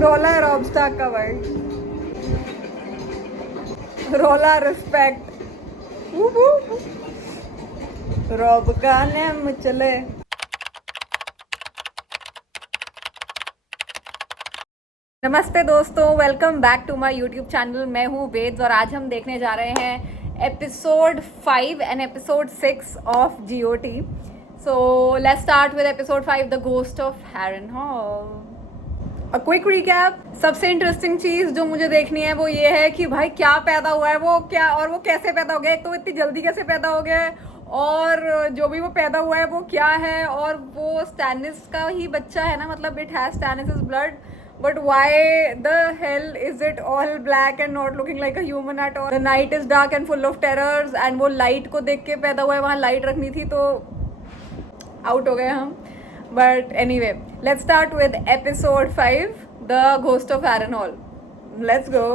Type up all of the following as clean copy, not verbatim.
रोला है Rob Stark का भाई, रोला रिस्पेक्ट। रॉब का नाम चले। नमस्ते दोस्तों, welcome back to my YouTube channel. मैं हूँ वेद और आज हम देखने जा रहे हैं episode 5 and episode 6 of GOT। So let's start with episode 5, the ghost of Harrenhal. A quick recap. सबसे इंटरेस्टिंग चीज़ जो मुझे देखनी है वो ये है कि भाई क्या पैदा हुआ है, वो क्या और वो कैसे पैदा हो गया। एक तो इतनी जल्दी कैसे पैदा हो गया है, और जो भी वो पैदा हुआ है वो क्या है, और वो स्टैनिस का ही बच्चा है ना, मतलब it has स्टैनिस blood, but why the hell is it all black and not looking like a human at all. The night is dark and full of terrors, and वो लाइट को देख के पैदा हुआ है। वहाँ लाइट रखनी थी तो आउट हो गए हम। But anyway, let's start with episode 5, the ghost of Harrenhal. Let's go.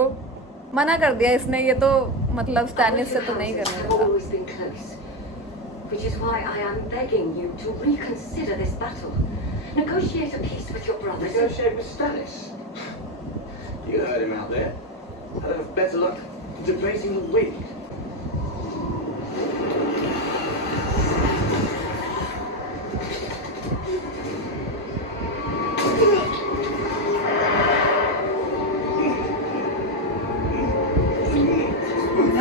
मना कर दिया इसने, ये तो मतलब स्टैनिस से तो नहीं करने देता। Which is why I am begging you to reconsider this battle. Negotiate a peace with your brothers. Negotiate with Stannis? You heard him out there. I'd have better luck debating the weak.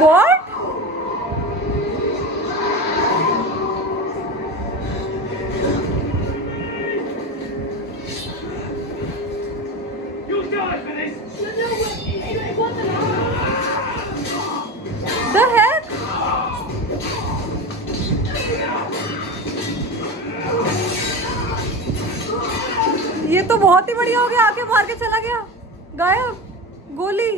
What? You'll die for this! The heck? ये तो बहुत ही बढ़िया हो गया, आके मार के चला गया, गायब, गोली।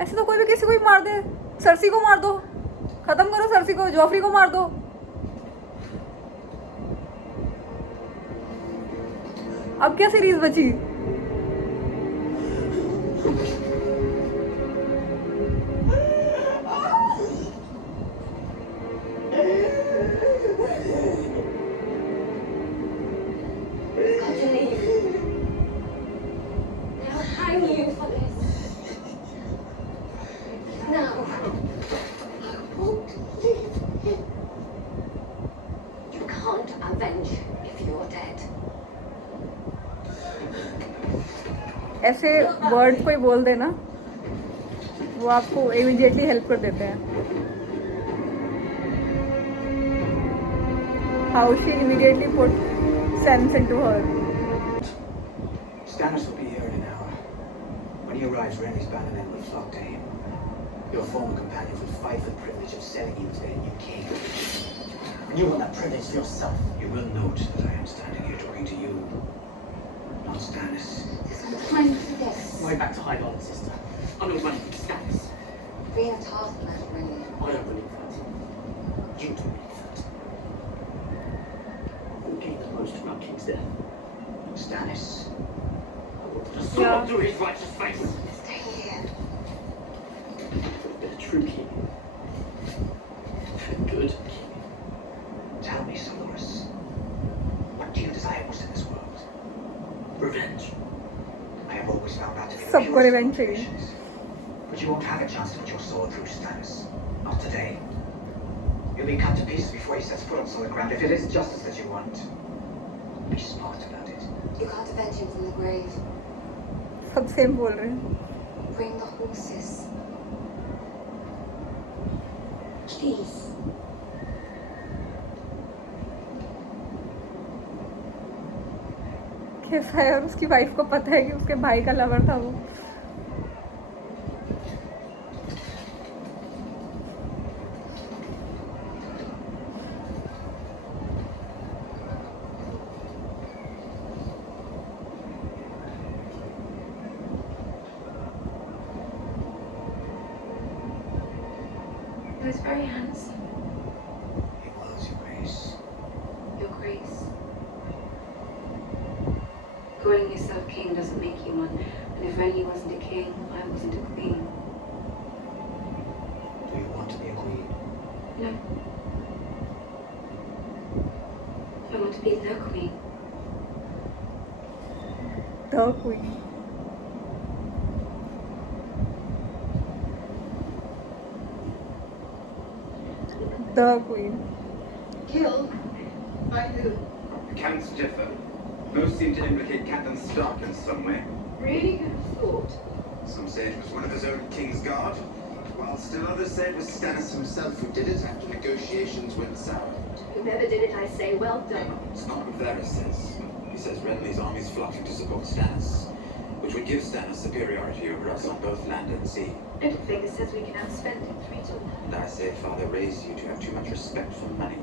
ऐसे तो कोई भी किसी को ही मार दे। सरसी को मार दो, खत्म करो सरसी को, जॉफरी को मार दो। अब क्या सीरीज बची? Got to leave. They'll hang you for this. Now. I won't leave him. You can't avenge if you're dead. ऐसे वर्ड कोई बोल देना, वो आपको इमीडिएटली हेल्प कर देते हैं। How she immediately put sense into her. Stannis will be here in an hour. When he arrives, Renly's bannermen will flock to him. Your former companions will fight for the privilege of selling you to their new king. When you want that privilege for yourself, you will note that I am standing here talking to you, not Stannis. There's no time for this. Way back to High Garden, sister. I'm not running from Stannis. Being a taskman, really. I don't believe that. You do believe that. Who gained the most from our king's death? Stannis. I will put a sword Yeah. through his righteous face. Stay here. Been a true king. A good king. Tell me, Soloris, what do you desire most in this world? Revenge. I have always found that to be the सबको purest of revenge चाहिए। motivations. But you won't have a chance to put your sword through Stannis. Not today. You'll be cut to pieces before he sets foot on solid ground. If it is justice that you want, be smart about it. You can't avenge him from the grave. सब same बोल रहे हैं। Bring the horses. Please. कैसा है, और उसकी wife को पता है कि उसके भाई का लवर था वो। He was very handsome. He was, Your Grace. Your Grace. Calling yourself king doesn't make you one. And if Renly wasn't a king, I wasn't a queen. Do you want to be a queen? No. I want to be the queen. The queen. The queen. Killed? By who? Counts differ. Most seem to implicate Captain Stark in some way. Really? Who'd have thought? Some say it was one of his own King's Guard, while still others say it was Stannis himself who did it after negotiations went sour. Whoever did it, I say, well done. It's not what Varys says. He says Renly's army's flocking to support Stannis, which would give Stannis superiority over us on both land and sea. Littlefinger says we can outspend him 3-1. And I say Father raised you to have too much respect for money.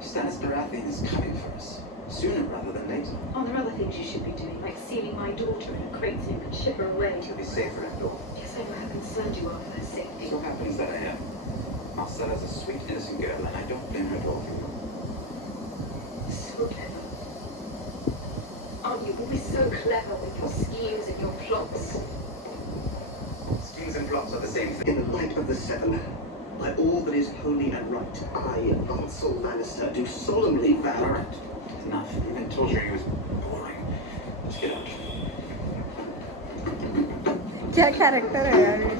Stannis Baratheon is coming for us, sooner rather than later. Oh, there are other things you should be doing, like sealing my daughter in a crate so you can ship her away. She'll be safer indoors. Guess I know how concerned you are for her safety. It so happens that I am. Marcella's a sweet, innocent girl, and I don't blame her at all. So clever. Aren't you always so clever with your schemes and your plots? Schemes and plots are the same thing. In the light of the Seven, by all that is holy and right, I, Ansel Lannister, do solemnly vow. All right. Enough. Even told you he was boring. Let's get out. क्या character है यार ये?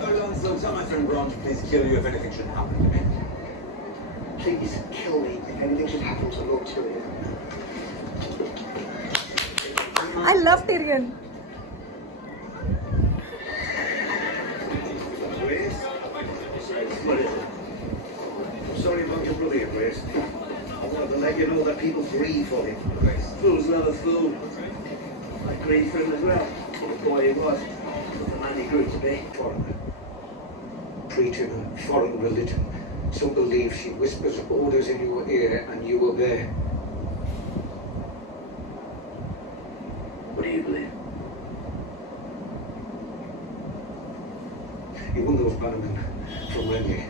Oh, Lancel, tell my friend Bronn to please kill you if anything should happen to me. Please kill me if anything should happen to Lord Tyrion. I love Tyrion. Grace? What is it? I'm sorry about your brother, your Grace. I wanted to let you know that people grieve for him. Fools love a fool. I grieve for him as well. What a boy he was. What the man he grew to be. Foreigner. Preaching a foreign religion. Some believe she whispers orders in your ear and you obey. What do you believe? You won those bannermen from Renly.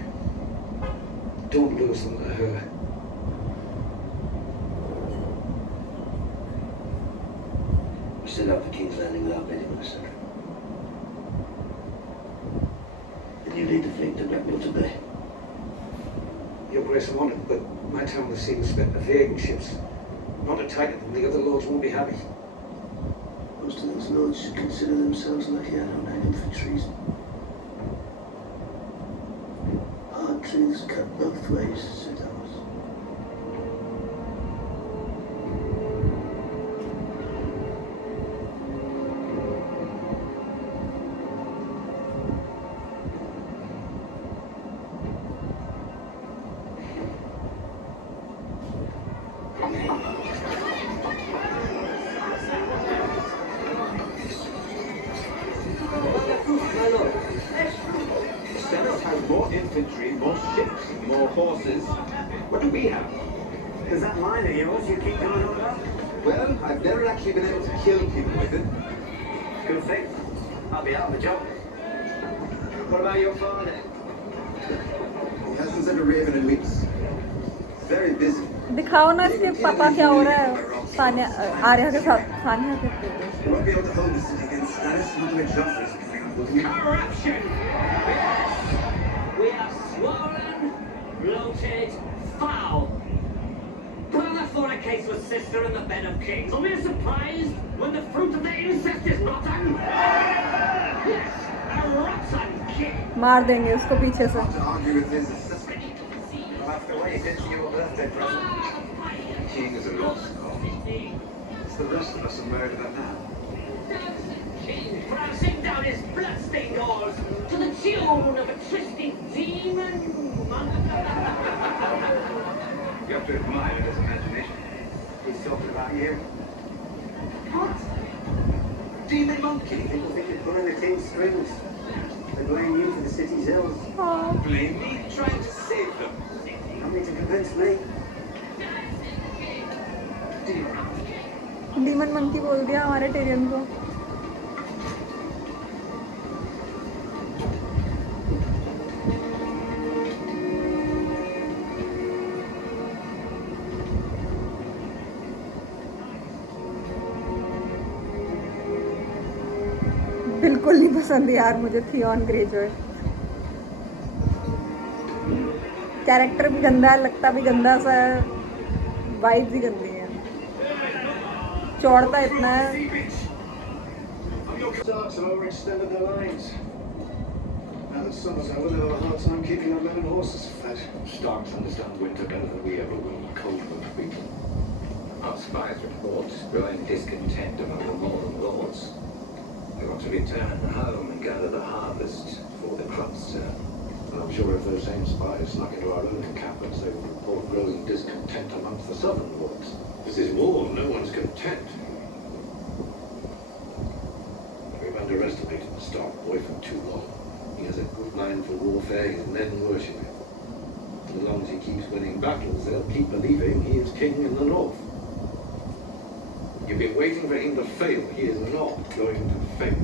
Don't lose them to her. We set out for King's Landing without bidding, Minister. And you lead the fleet to Blackwater Bay. Your Grace, I'm honoured, but my time with the sea was spent evading ships. Not attacking them, the other lords won't be happy. Most of those lords should consider themselves lucky I don't hang them for treason. Hard truths cut both ways, Sir Thomas. Stannis has more infantry, more ships, more horses. What do we have? Is that mine of yours you keep going on about? Well, I've never actually been able to kill people with it. Good thing. I'll be out of a job. What about your father? He hasn't sent a raven in weeks. Very busy. दिखाओ ना इसके पापा क्या हो रहा है सानिया आर्या के साथ सानिया के You won't be able to hold the city against Stannis, not when Joffrey's coming up, will you? Corruption! We are swollen, bloated, foul. Brother fornicates with sister in the bed of kings. Are we surprised when the fruit of their incest is rotten? Yes, a rotten king. मार देंगे उसको पीछे से. Not to argue with his assessment. I'll have to wait into your birthday present. The king is a lost cause. It's the rest of us who murder that now. King browsing down his bloodstained halls to the tune of a twisted demon. You have to admire his imagination. He's talking about you. What? Demon monkey? People think you're pulling the king's strings. They blame you for the city's ills. Blame me trying to save them. You need to convince me. Demon monkey बोल दिया हमारे टेरियन को. बिल्कुल नहीं पसंद यार मुझे Theon Greyjoy. Character भी गंदा है, लगता भी गंदा सा है, वाइब्स भी गंदी है, चौड़ता इतना है. Starks have overextended their lines. Now that summer's over, they'll have a hard time keeping their men and horses fed. Starks understand winter better than we ever will. Cold won't beat them. Our spies report growing discontent among the northern lords. They want to return home and gather the harvest before the crops turn. And I'm sure if those same spies snuck into our own encampments, they would report growing discontent amongst the southern lords. This is war. No one's content. We've underestimated the Stark boy for too long. He has a good mind for warfare, his men worship him. As long as he keeps winning battles, they'll keep believing he is king in the north. You've been waiting for him to fail. He is not going to fail.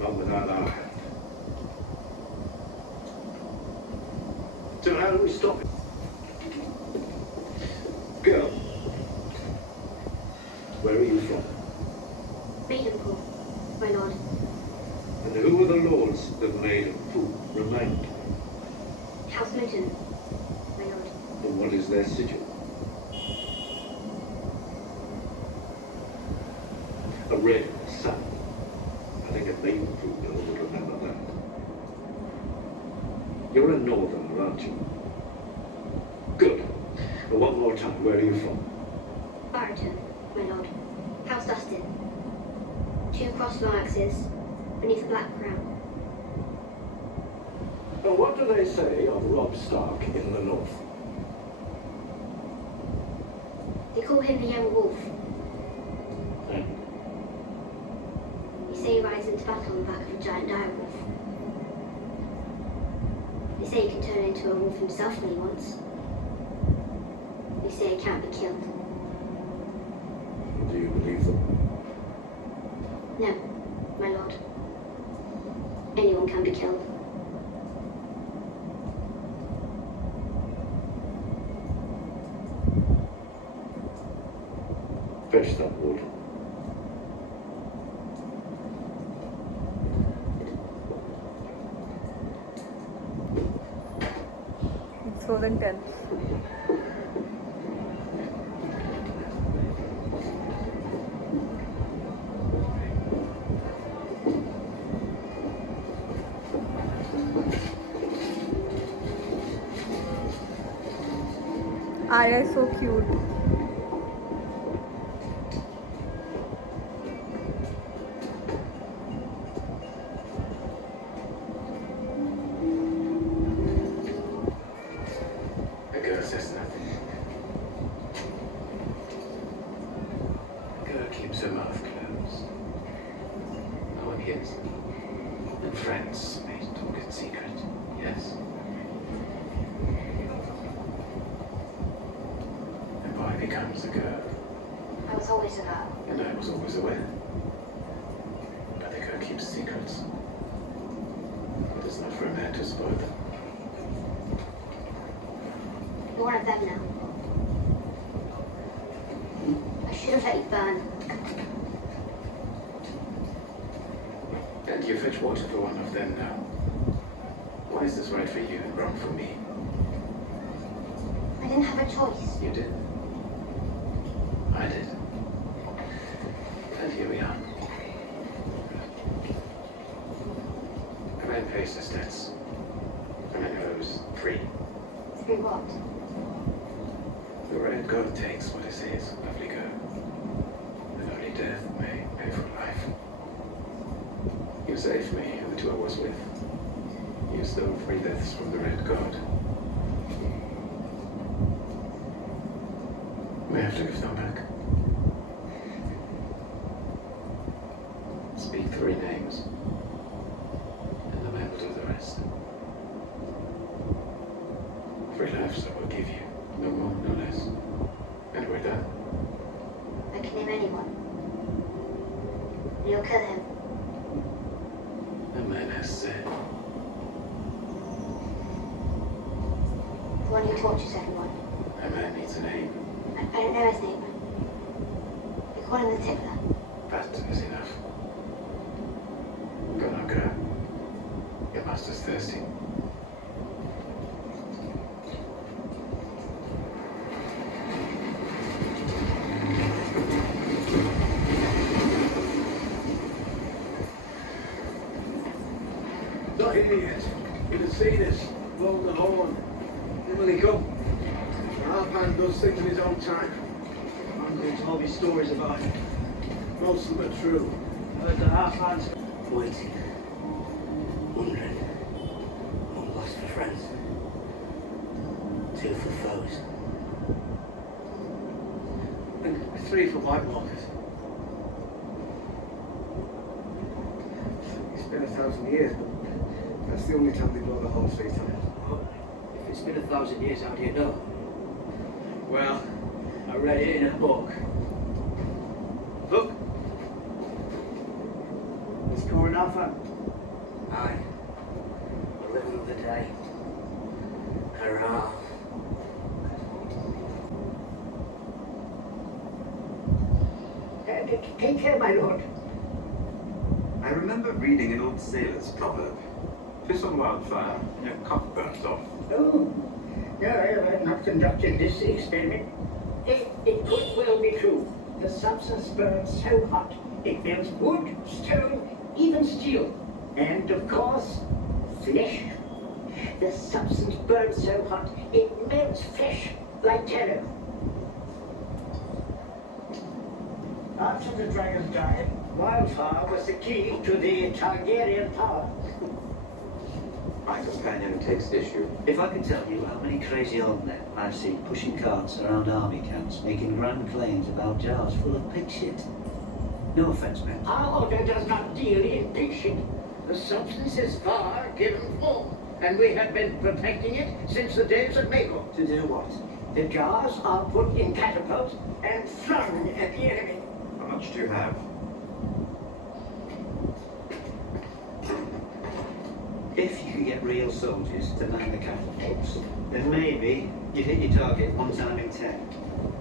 Not without our help. So how do we stop it? Girl, where are you from? Maidenpool, my lord. And who are the lords of Maidenpool? Remind me. House Luton, my lord. And what is their sigil? A red sun. I think a Maidenpool girl would remember that. You're a northerner, aren't you? Good. But one more time, where are you from? Barrington, my lord. House Dustin. 2 crossed axes beneath a black crown. And what do they say of Robb Stark in the north? They call him the young wolf. And They say he rides into battle on the back of a giant direwolf. They say he can turn into a wolf himself when he wants. They say he can't be killed. do you believe them? No, my lord. Anyone can be killed. Fetch that water. It's frozen 10. Arya is so cute. The girl says nothing. The girl keeps her mouth closed. No one hears. And friends may talk in secret, yes? The boy becomes a girl, I was always a girl. and I was always aware. But the girl keeps secrets. It is not for a man to spoil them. You're one of them now. I should have let you burn. And you fetch water for one of them now. Why is this right for you and wrong for me? I didn't have a choice. You did. I did. And here we are. A man pays his debts. A man goes free. Through what? The red god takes what is his, lovely girl. And only death may pay for life. You saved me and the 2 I was with. You stole 3 deaths from the red god. We have to give them back. Speak 3 names, and the man will do the rest. 3 lives I will give you, no more, no less. And we're done. I can name anyone. And you'll kill him. The man has said, The one who tortures everyone. a man needs a name. I don't know his name. We call him the Tickler. That is enough. Go now, girl. Your master's thirsty. not here yet. You'd have seen us, blowing the horn. When will he come? Our man does things in his own time. Uncle told me stories about him. Most of them are true. Heard the half-hands. Waiting. Wondering. One lost for friends. Two for foes. And 3 for White Walkers. It's been 1,000 years, but that's the only time they blow the horn 3 times. Well, if it's been 1,000 years, how do you know? Well, I read it in a book. Look. It's going off, huh? Aye. The living of the day. Hurrah. Take care, my lord. I remember reading an old sailor's proverb. Fish on wildfire, your cock burnt off. Oh, no, I have not conducted this experiment. It could well be true. The substance burns so hot, it melts wood, stone, even steel. And of course, flesh. The substance burns so hot, it melts flesh like tallow. After the dragons died, wildfire was the key to the Targaryen power. My companion takes issue. If I could tell you how many crazy old men I've seen pushing carts around army camps, making grand claims about jars full of pig shit. No offense, man. Our order does not deal in pig shit. The substance is far given form, and we have been protecting it since the days of Mako. To do what? The jars are put in catapults and flung at the enemy. How much do you have? If you could get real soldiers to man the catapults, then maybe you'd hit your target 1 time in 10.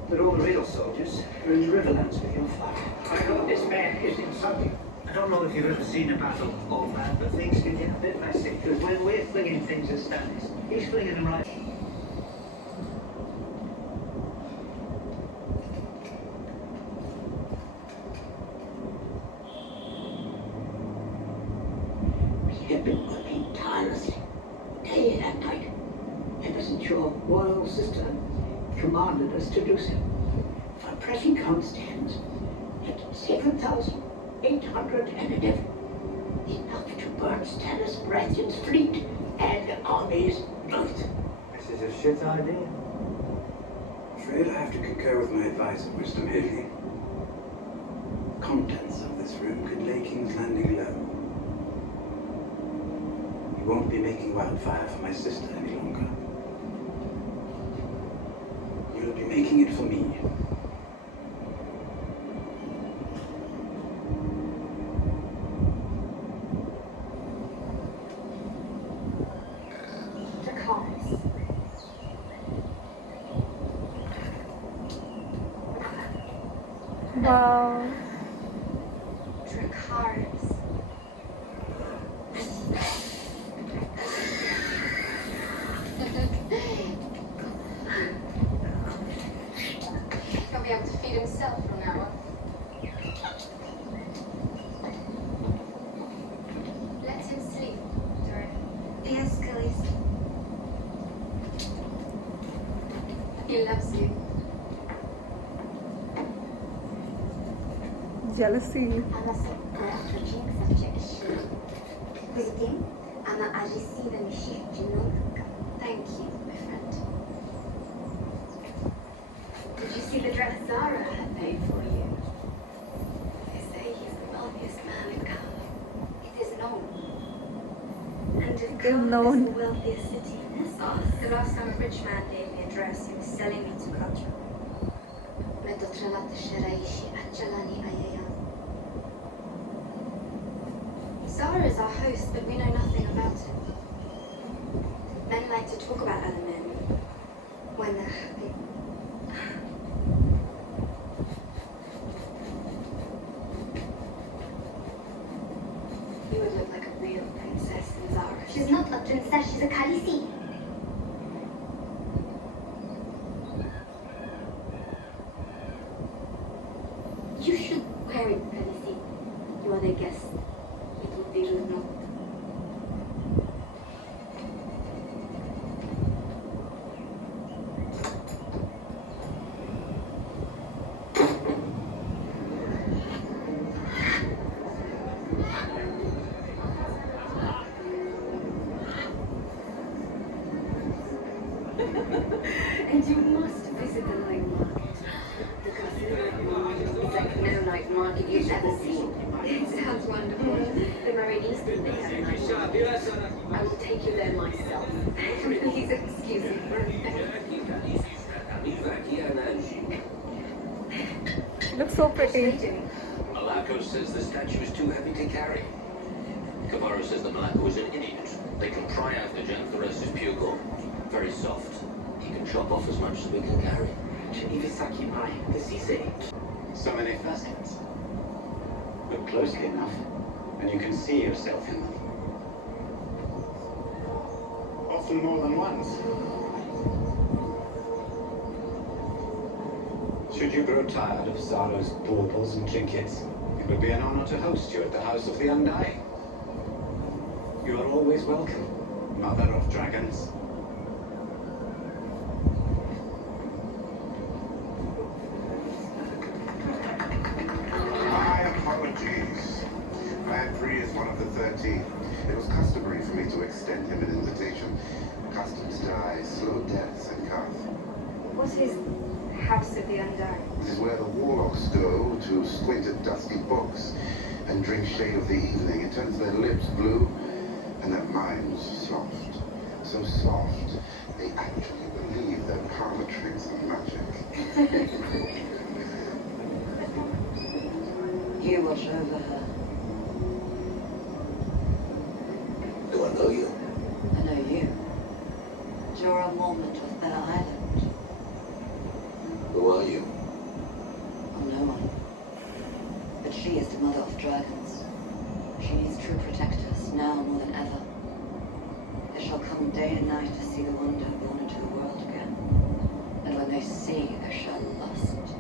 But all the real soldiers are in the Riverlands with your flag. I know this man is insulting. I don't know if you've ever seen a battle, old man, but things can get a bit messy. Because when we're flinging things at Stannis, he's flinging them right. We have been working tirelessly, day and night, ever since your royal sister commanded us to do so. Our present count stands at 7,811. Enough to burn Stannis Baratheon's fleet and armies both. This is a shit idea. Afraid I have to concur with my advisor, Wisdom Haley. Contents of this room could lay King's Landing low. You won't be making wildfire for my sister any longer. You'll be making it for me. Wow. Dracarys. He'll be able to feed himself from now on. Let him sleep, Doran. Yes, Khaleesi. He loves you. Jealousy. أنا سأرجيك subjection. Within, أنا أجسيد مشيح جنونك. Thank you, my friend. Did you see the dress Zara had made for you? They say he's the wealthiest man in Qarth. It is known. And if Qarth known. is the wealthiest city in this earth, the last time a rich man gave me a dress, he was selling me to Qarth. Zara is our host, but we know nothing about him. Men like to talk about other men when they're happy. You would look like a real princess in Zara. She's not a princess, she's a Khaleesi. You should wear it, Khaleesi. You are the guest. It would be rude not. like no night market you've ever seen. It sounds wonderful. The Marine Eastern may have a night market. I will take you there myself. Please excuse me for a minute. Looks so pretty. Malako says the statue is too heavy to carry. Kavaru says the Malako is an idiot. They can pry out the gem, the rest is pure gold. Very soft. He can chop off as much as we can carry. Ivisaki Mai, this is it. So many facets. Look closely enough, and you can see yourself in them. Often more than once. Should you grow tired of Zara's baubles and trinkets, it would be an honor to host you at the House of the Undying. You are always welcome, Mother of Dragons. My apologies. Landry is one of the 13. It was customary for me to extend him an invitation. Customs die, slow deaths in Qarth. What is House of the Undying? It is where the warlocks go to squint at dusty books and drink shade of the evening. It turns their lips blue and their minds soft. So soft, they actually believe their parlor tricks are magic. You watch over her. Do I know you? I know you. Jorah Mormont of Bear Island. Who are you? I'm no one. But she is the mother of dragons. She needs true protectors, now more than ever. They shall come day and night to see the wonder born into the world again. And when they see, they shall lust.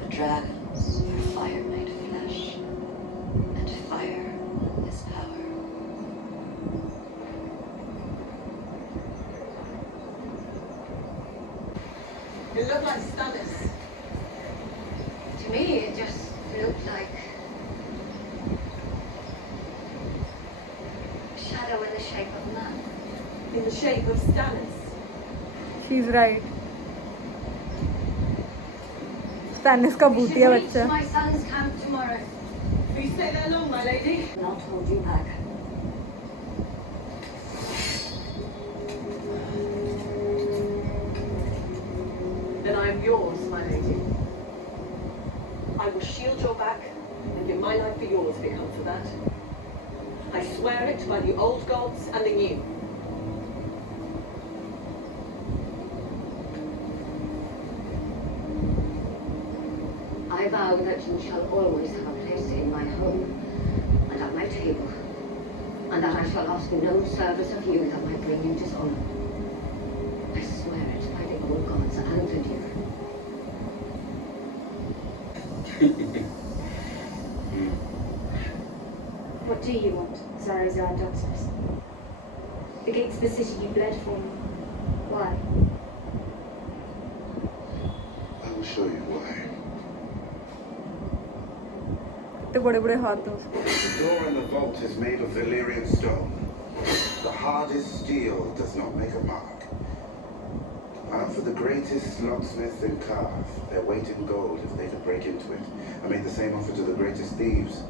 For dragons are fire made flesh. And fire is power. It looked like Stannis. To me, it just looked like a shadow in the shape of a man. In the shape of Stannis. She's right. Stannis का We should भूतिया reach बच्चा. my son's camp tomorrow. Will you stay there long, my lady? Not hold you back. Then I am yours, my lady. I will shield your back and give my life for yours if it comes to that. I swear it by the old gods and the new. I vow that you shall always have a place in my home and at my table, and that I shall ask no service of you that might bring you dishonor. I swear it by the old gods and the new. What do you want, Zarazar Doctors? Against the city you bled for me. Why? I will show you why. इतने बड़े बड़े हाथ हैं उसको. The door in the vault is made of Valyrian stone. The hardest steel does not make a mark. For the greatest locksmith in Qarth, their weight in gold if they could break into it. I made the same offer to the greatest thieves.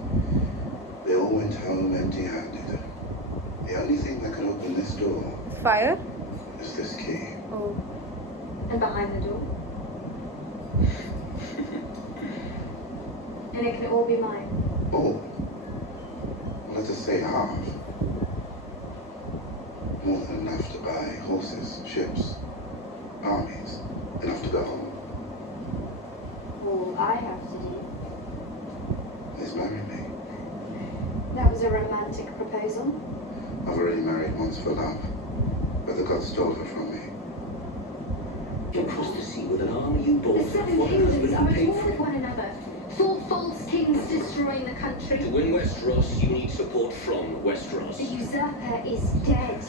They all went home empty-handed. The only thing that can open this door Fire. is this key. Oh. And behind the door? And it can all be mine. Oh, let us say half. More than enough to buy horses, ships, armies, enough to go home. All I have to do. Is marry me. That was a romantic proposal. I've already married once for love, but the gods stole her from me. You crossed the sea with an army you bought The for Seven what Kingdoms husband are you at paid war for. with one another. Four false kings destroying the country. To win Westeros, you need support from Westeros. The usurper is dead.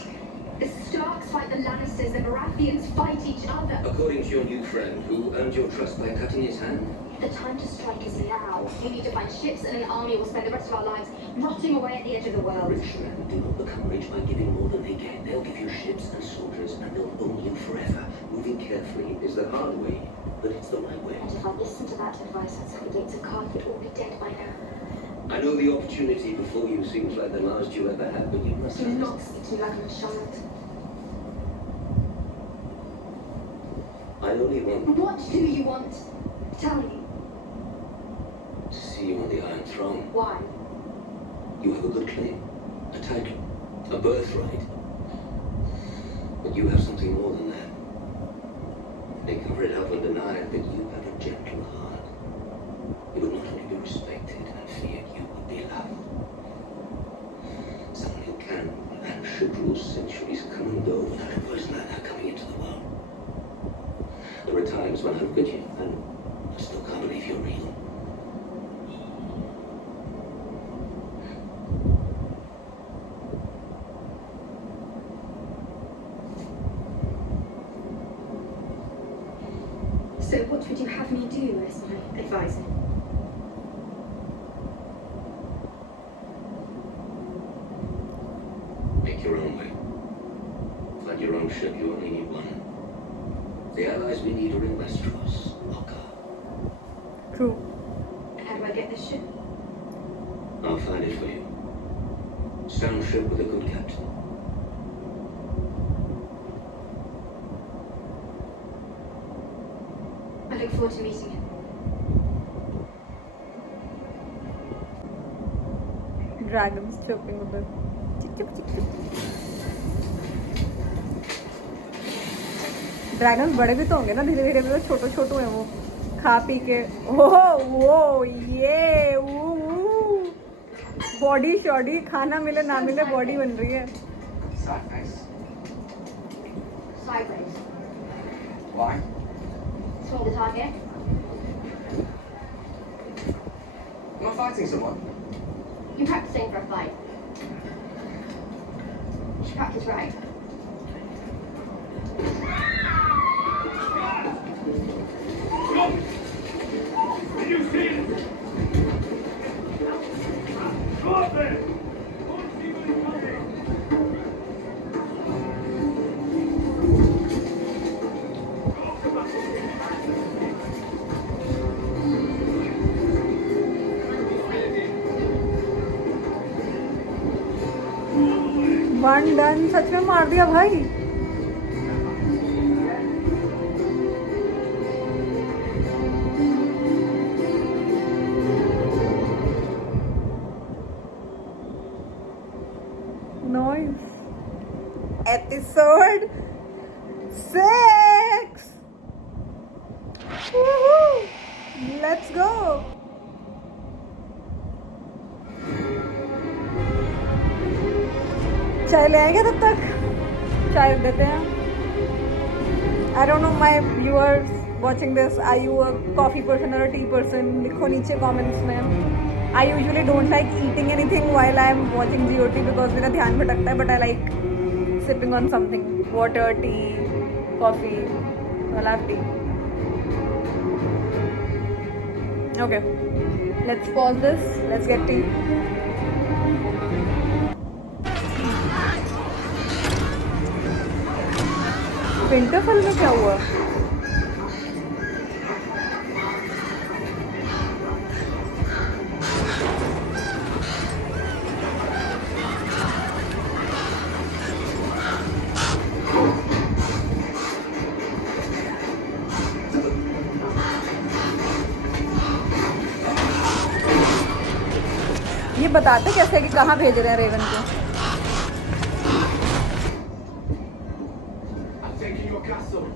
The Starks fight the Lannisters, the Baratheons fight each other. According to your new friend, who earned your trust by cutting his hand, The time to strike is now. We need to find ships and an army will spend the rest of our lives rotting away at the edge of the world. Rich men do not become rich by giving more than they get. They'll give you ships and soldiers, and they'll own you forever. Moving carefully is the hard way, but it's the right way. And if I listened to that advice outside the gates of Qarth, we'd all be dead by now. I know the opportunity before you seems like the last you ever had, but you must Do not speak to me like I'm a child. I only want What do you want? Tell me. to see you on the Iron Throne. Why? You have a good claim, a title, a birthright. But you have something more than that. They cover it up and deny it, but you have a gentle heart. You would not only be respected and feared, you would be loved. Someone who can and should rule centuries come and go without a person like that coming into the world. There are times when I look at you and I still can't believe you're real. So what would you have me do as my advisor? Make your own way. Find your own ship, you only need one. The allies we need are in Westeros, Oka. True. How do I get this ship? I'll find it for you. Sound ship with a good captain. I look forward to meeting him. Dragons chirping a bit. Chick, chick, chick, chick. Dragons बड़े भी तो होंगे ना धीरे धीरे, भी तो छोटे छोटे हैं वो, खा पी के। ओह वो ये बॉडी शॉडी, खाना मिले ना मिले बॉडी बन रही है। Sideways. Sideways. Why? Smaller target. Am I fighting someone? You're practicing for a fight. You should practice right. Did you see it? Go up there! One done, सच में मार दिया भाई। Nice. Episode 6. Woohoo! Let's go. चाय ले आएंगे तब तक, चाय देते हैं। I don't know my viewers watching this, are you a coffee person or a tea person? लिखो नीचे comments में। I usually don't like eating anything while I'm watching GOT because मेरा ध्यान भटकता है, but I like sipping on something, water, tea, coffee. I'll have tea. Okay, let's pause this. Let's get tea. Winterfell में क्या हुआ? ये बताते कैसे कि कहाँ भेज रहे हैं रेवन को? Castle.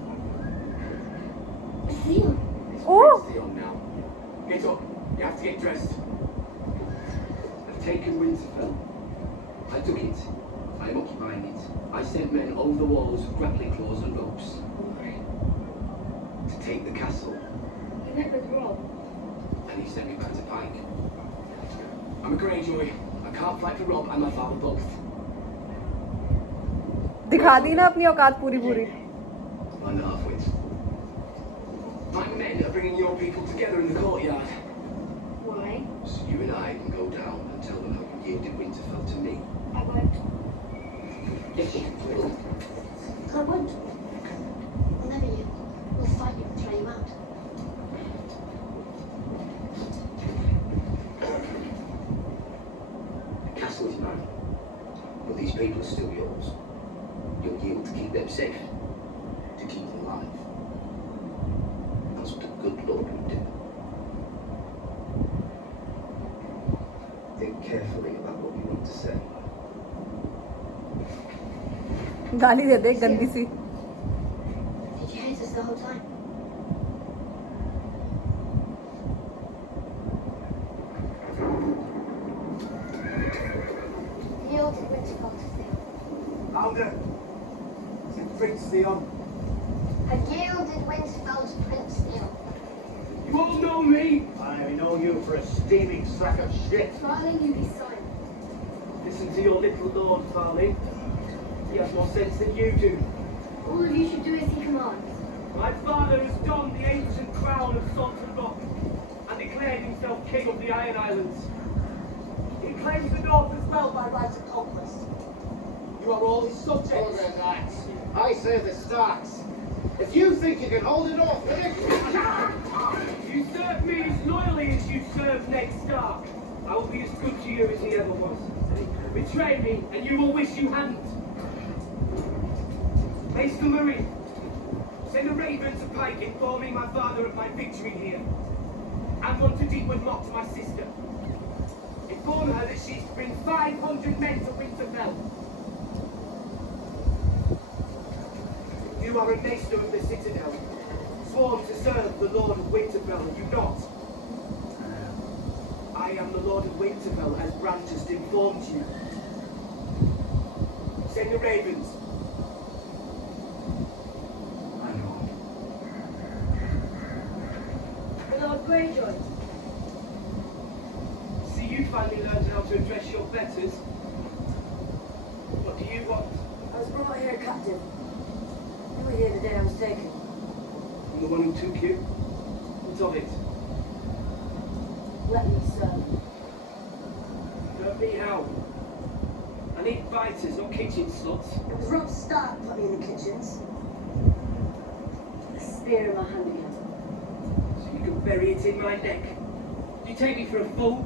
Theon. Oh! Theon now. Get up. You have to get dressed. I've taken Winterfell. I took it. I am occupying it. I sent men over the walls with grappling claws and ropes. To take the castle. You met with Robb. And he sent me back to Pike. I'm a Greyjoy. I can't fight for Robb and my father both. दिखा दी ना अपनी औकात पूरी पूरी। Under halfway. My men You're bringing your people together in the courtyard. Why? So you and I can go down and tell them how you yielded Winterfell to me. I won't. Yes, you will. I won't. I'll never yield. We'll fight you and throw you out. The castle is mine, but these people are still yours. You'll yield to keep them safe, to keep them alive. That's what a good lord would do. Think carefully about what you want to say. गाली दे दे गंदी सी. Did you hate us the whole time? Yielded Winterfell to Theon. Louder. It's Prince Theon. I yielded Winterfell to Prince Theon. You all know me. I know you for a steaming sack of shit. Darling, you be silent. Listen to your little lord, Farley. He has more sense than you do. All of you should do as he commands. My father has donned the ancient crown of Salted Rock and declared himself king of the Iron Islands. He claims the north as well by right of conquest. You are all his subjects. Over that. I serve the Starks. If you think you can hold it off, You serve me as loyally as you serve Ned Stark. I will be as good to you as he ever was. Betray me, and you will wish you hadn't. Maester Marie, send a raven to Pike informing my father of my victory here. And one to Deepwood Lock to my sister. Inform her that she's to bring 500 men to Winterfell. You are a maester of the Citadel, sworn to serve the Lord of Winterfell, are you not? I am the Lord of Winterfell, as Bran just informed you. Send the ravens. My lord. The Lord Greyjoy. See, you finally learned how to address your betters. What do you want? I was brought here, Captain. You were here the day I was taken. I'm the one who took you. What of it? Let me serve. Don't be how. I need fighters, not kitchen sluts. It was Robb Stark put me in the kitchens. A spear in my hand again. So you can bury it in my neck. Do you take me for a fool?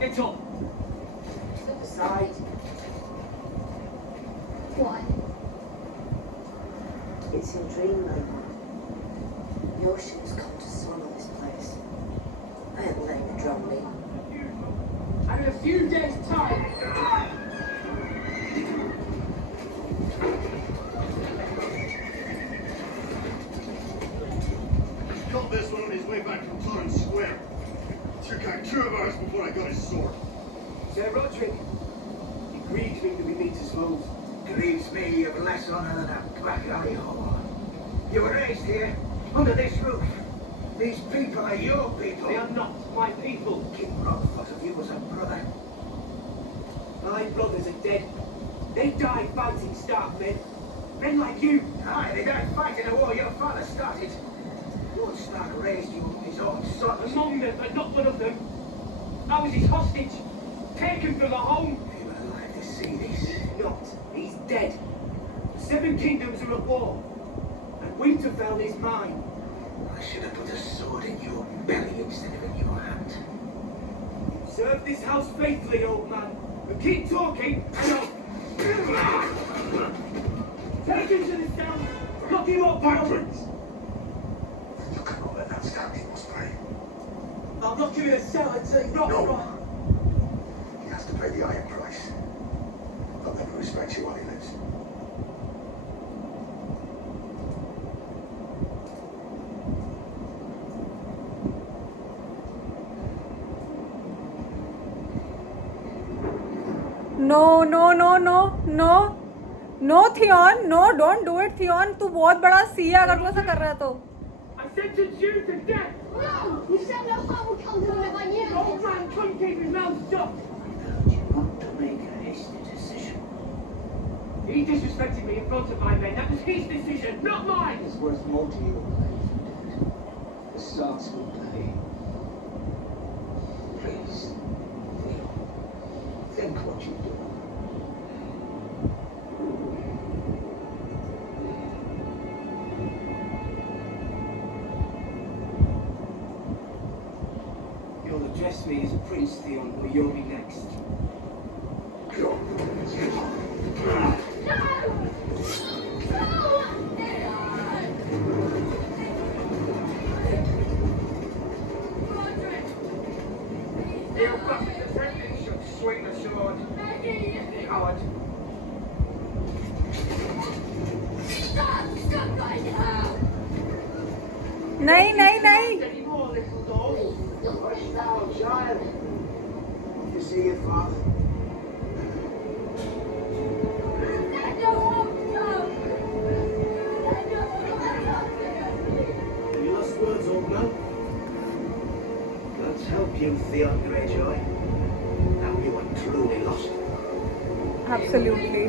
Get up. Step aside. Why? It's in dreamland. The ocean has come to swallow this place. I am letting it drown me. And in a few days' time. Got this one on his way back from Torrance Square. It took out 2 of ours before I got his sword. Sir Roderick, it grieves me to be Peter's foes. Grieves me you have less honor than a back alley whore. You were raised here, under this roof. These people are your people. They are not my people. King Robb thought of you as a brother. My brothers are dead. They died fighting Stark men. Men like you. Aye, they died fighting a war your father started. Lord Stark raised you his own sons. Among them, but not one of them. I was his hostage. Taken from a home. You were alive to see this. Not. He's dead. 7 kingdoms are at war. And Winterfell is mine. I should have put a sword in your belly instead of in your hand. Serve this house faithfully, old man. But keep talking, and I'll... Take him to the cell. Lock him up, Backwards! You cannot let that stand, he must pay. I'll lock him in a cell until he rots No. right. He has to pay the iron price. I'll never respect you while he lives. No, no, no, no, no. No, Theon, no, don't do it, Theon. तू बहुत बड़ा सी है अगर तू ऐसा कर रहा है तो. I sentence you to death. No! You said no harm will come to them if I yield. Old man couldn't keep his mouth shut. I urge you not to make a hasty decision. He disrespected me in front of my men. That was his decision, not mine. It's worth more to you than the Starks will pay. Please, Theo, think what you do. You'll address me as Prince Theon, or you'll be next. You've got to defend it, you swing the sword. Coward. नहीं नहीं नहीं Anymore, little dog. Hush down, child. You see your father? You lost words, old man. Let's help you, Theon Greyjoy. Now you are truly lost. absolutely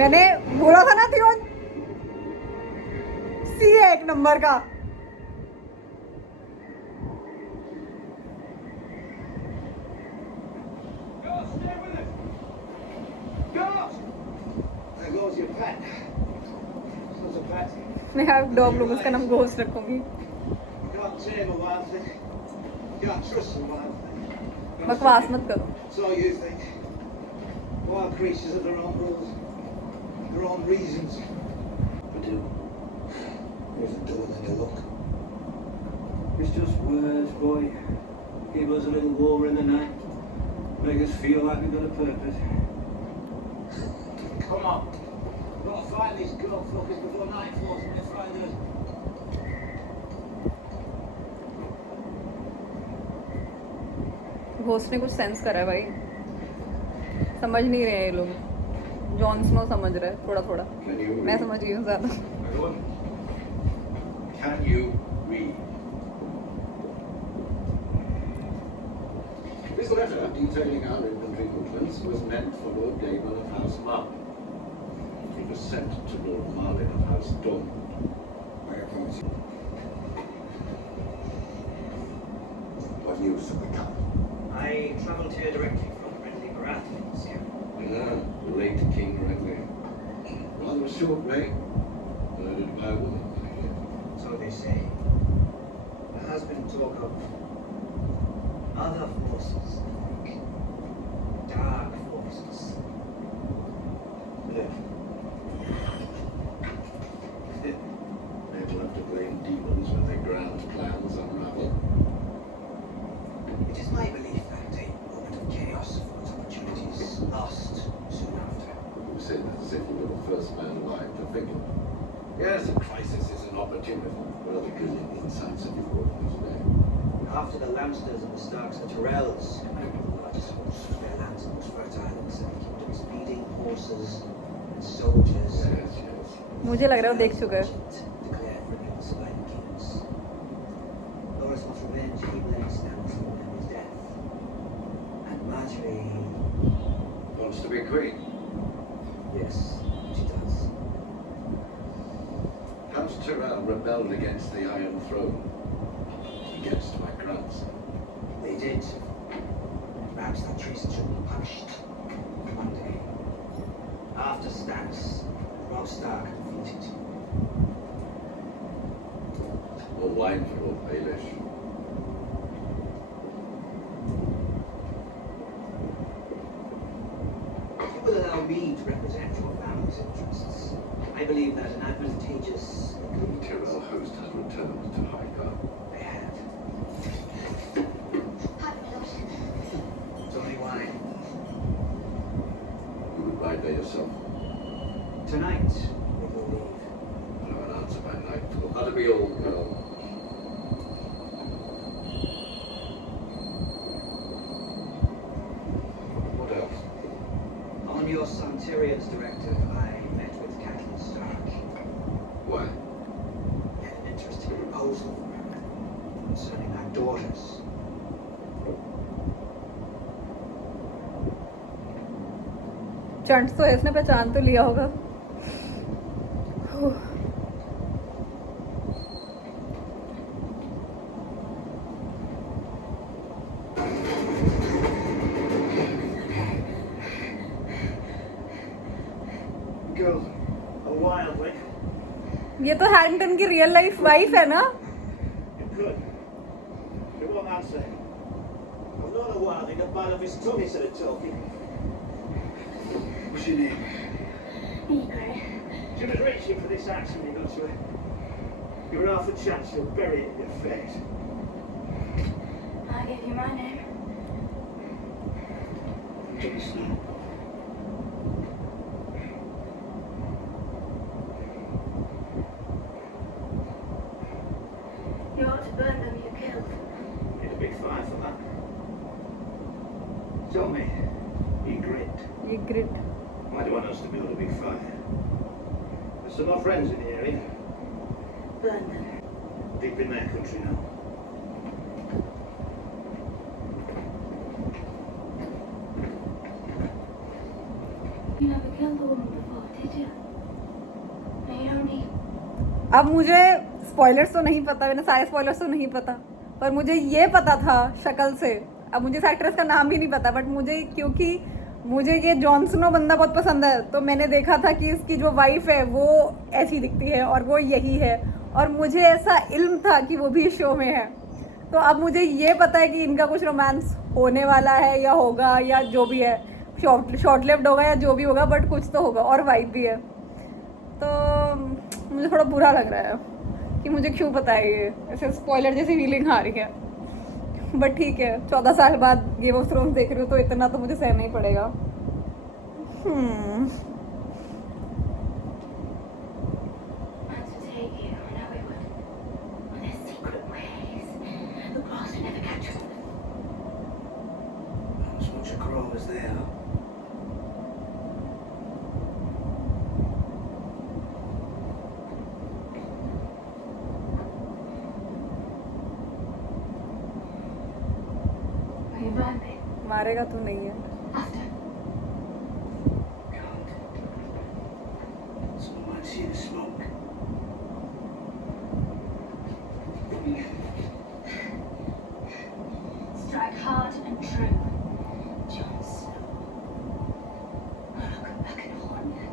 मैंने बोला था ना Theon सी है एक number का There goes your pet. So's a pet. मैं आप dog लोग उसका नाम घोस्ट रखूंगी You can't tame a wild thing. You can't trust a wild thing. बकवास मत करो So you think. Wild creatures have their own rules, their own reasons. But do. There's a door in your look. It's just words, boy. Give us a little warmer in the night. Make us feel like we've got a purpose. Come on. We've got to fight these girl fuckers before night falls and they find us. Ghost ने कुछ sense करा है भाई समझ नहीं रहे हैं ये लोग जॉन स्नो समझ रहा है थोड़ा थोड़ा मैं समझ गई हूँ ज्यादा Everyone, can you read? This letter detailing our infantry movements was meant for Lord Daemon of House Marlin. It was sent to Lord Marlin of House Dawn. I approach you. What news of the camp? I travelled here directly from friendly Qarth, sir. The late King Renly. Rather a short reign. Murdered by a woman, I hear. So they say. There has been talk of other forces, dark forces. They'd love to blame demons when their grand plans unravel. It is my belief that a moment of chaos affords opportunities lost soon after. You say that as if you were the first man alive to think of it. Yes, a crisis is an opportunity. What other grilling insights have you brought me today? After the Lannisters and the Starks, the Tyrells commanded the largest force of their lands and most fertile in the Seven Kingdoms, leading horses and soldiers. Yes, yes. मुझे लग रहा है वो देख चुका है Declared for the surviving kings. Loras wants revenge, he blames them for Henry's death. And Marjorie, Wants to be queen. yes, she does. House Tyrell rebelled against the Iron Throne. Against my grandson. They did. Perhaps that treason should be punished. One day. After Stannis, Robb Stark defeated. More wine for Lord Baelish. If you will allow me to represent your family's interests, I believe that an advantageous... The Tyrell host has returned to High Garden. They have. It's only wine. You would ride there yourself. Tonight, we will leave. I'll have an answer by nightfall. That'll be all, girl. What else? Tyrion's directive, I met with Catelyn Stark. Why? He had an interesting proposal concerning our daughters. चंट तो है, इसने पहचान तो लिया होगा. Girl, a wildling. ये तो Harrington की रियल लाइफ वाइफ है ना? You could. You won't answer. I've known a wildling that bad of his tongue instead of talking. What's your name? She was reaching for this axe when you got to her. You were half a chance you'll bury it in your face. I'll give you my name. Jon Snow. You ought to burn them you killed. Need a big fire for that. Tell me, you grit. ये grit. Why do I want us to build a big fire? There's some more friends in the area. Burn them. Deep in their country now. You never killed a woman before, did you? No, you don't need. अब मुझे spoilers तो नहीं पता, मैंने सारे spoilers तो नहीं पता, पर मुझे ये पता था शक्ल से. अब मुझे इस एक्ट्रेस का नाम भी नहीं पता, बट मुझे क्योंकि मुझे ये जॉन स्नो बंदा बहुत पसंद है, तो मैंने देखा था कि इसकी जो वाइफ है वो ऐसी दिखती है और वो यही है, और मुझे ऐसा इल्म था कि वो भी शो में है. तो अब मुझे ये पता है कि इनका कुछ रोमांस होने वाला है या होगा या जो भी है, शॉर्ट लिव्ड होगा या जो भी होगा, बट कुछ तो होगा और वाइफ भी है. तो मुझे थोड़ा बुरा लग रहा है कि मुझे क्यों पता है, ये ऐसे स्पॉइलर जैसी फीलिंग आ रही है. बट ठीक है, 14 साल बाद गेम ऑफ थ्रोन्स देख रही हूँ तो इतना तो मुझे सहना ही पड़ेगा. Plans to take you, I know we would. But there's secret ways. The boss would never catch them. Not as much a crow as they are. Will you burn me? मारेगा तो नहीं है. After. Can't. Someone might see the smoke. Strike hard and true. Jon Snow. I'll come back and haunt you.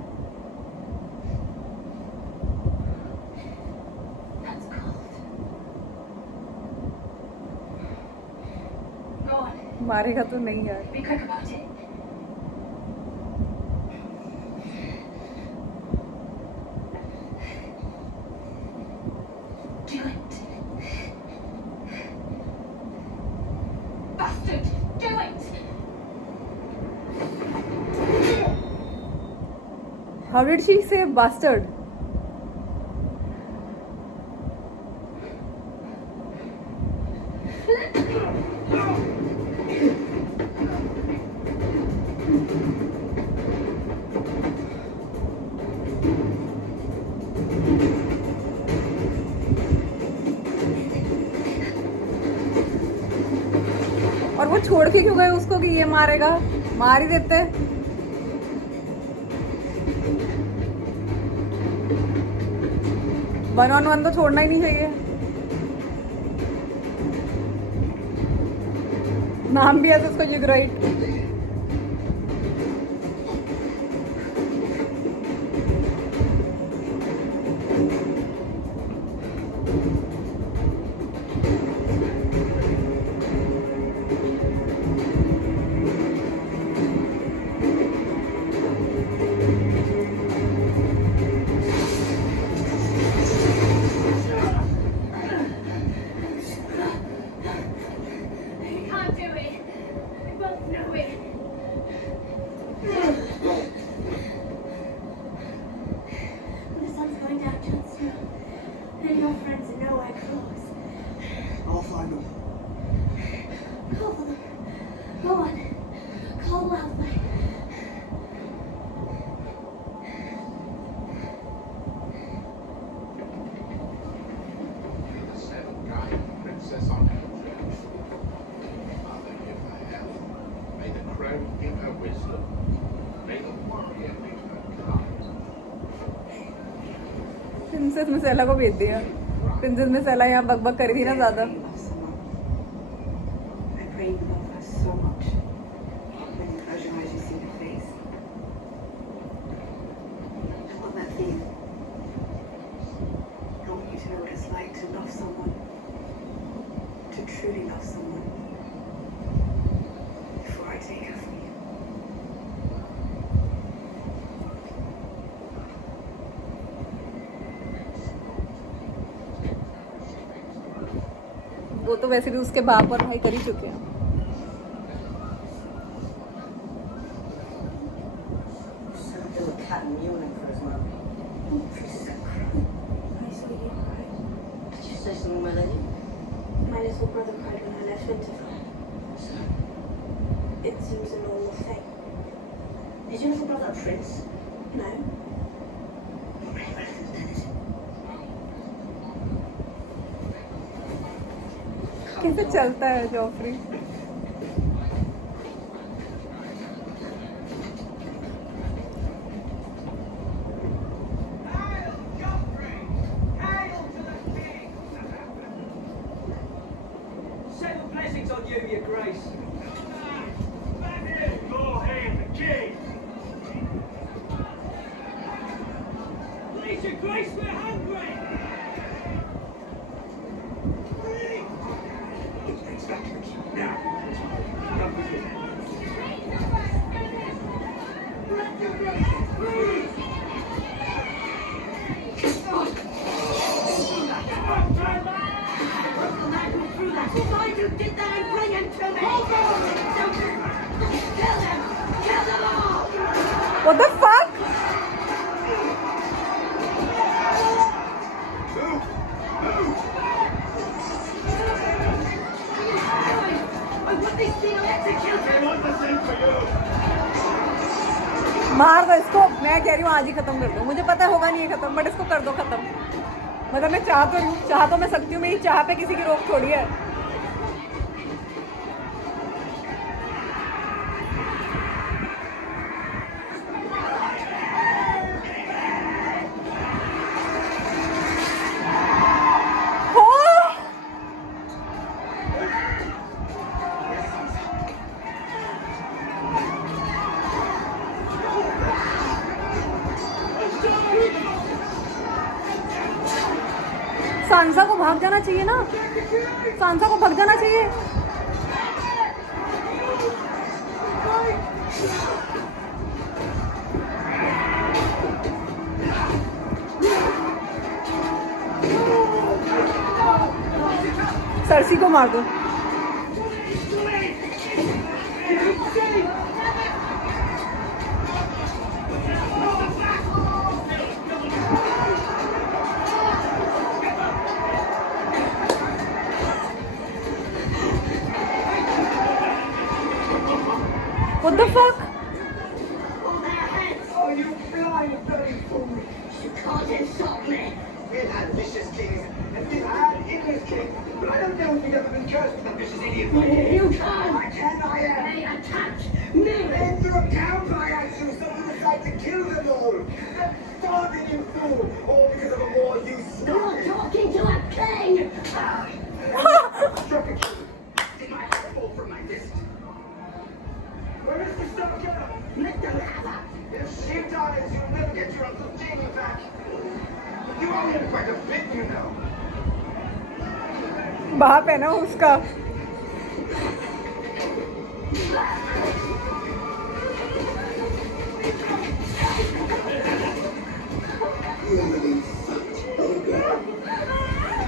That's cold. Go on. मारेगा तो नहीं यार. Be quick about it. Do it. Bastard! Do it! How did she say bastard? और वो छोड़ के क्यों गए उसको कि ये मारेगा? मार ही देते. वन ऑन वन तो छोड़ना ही नहीं चाहिए. नाम भी है तो उसको जिगराइट. You can't do it. We both know it. Princess micellar को भेज दिया। प्रिंसेस मिसेला यहाँ बकबक करी थी ना ज़्यादा। I pray you love her so much. When you close your eyes, you see her face. I want that feeling. I want you to know what it's like to love someone, to truly love someone, before I take her from you. वो तो वैसे भी उसके बाप और भाई कर ही चुके हैं। Little cat and mewing for his mum. She's so cruel. I saw you cry. Did you say something, my lady? My little brother cried when I left Winterfell. It seems a normal thing. Is your little brother a prince? No. कैसे चलता है Geoffrey? Seven blessings on you, your grace. Go ahead, the king. Please, your grace, we're hungry. Now. Come with me. What the fuck? मार दो इसको। मैं कह रही हूँ आज ही खत्म कर दो। मुझे पता होगा नहीं ये खत्म, बट इसको कर दो खत्म। मतलब मैं चाह तो मैं सकती हूँ, मेरी चाह पे किसी की रोक थोड़ी है। सांसा को भाग जाना चाहिए ना, सांसा को भाग जाना चाहिए। सरसी को मार दो। What the fuck? Oh, you blind, bloody fool! You can't insult me! We've had vicious kings, and we've had English kings, but I don't know if we've ever been cursed with a vicious idiot like you. You can! I can, I am! They attacked me! Then threw a cowpie at you, so we decided to kill them all! They're starving, you fool! All because of a war you started! You're talking to a king! Struck a king! Did my head fall from my fist? Where is the Stalker? Let them have her! If she dies, you'll never get your Uncle Jamie back! You owe him quite a bit, you know! बाप है ना उसका।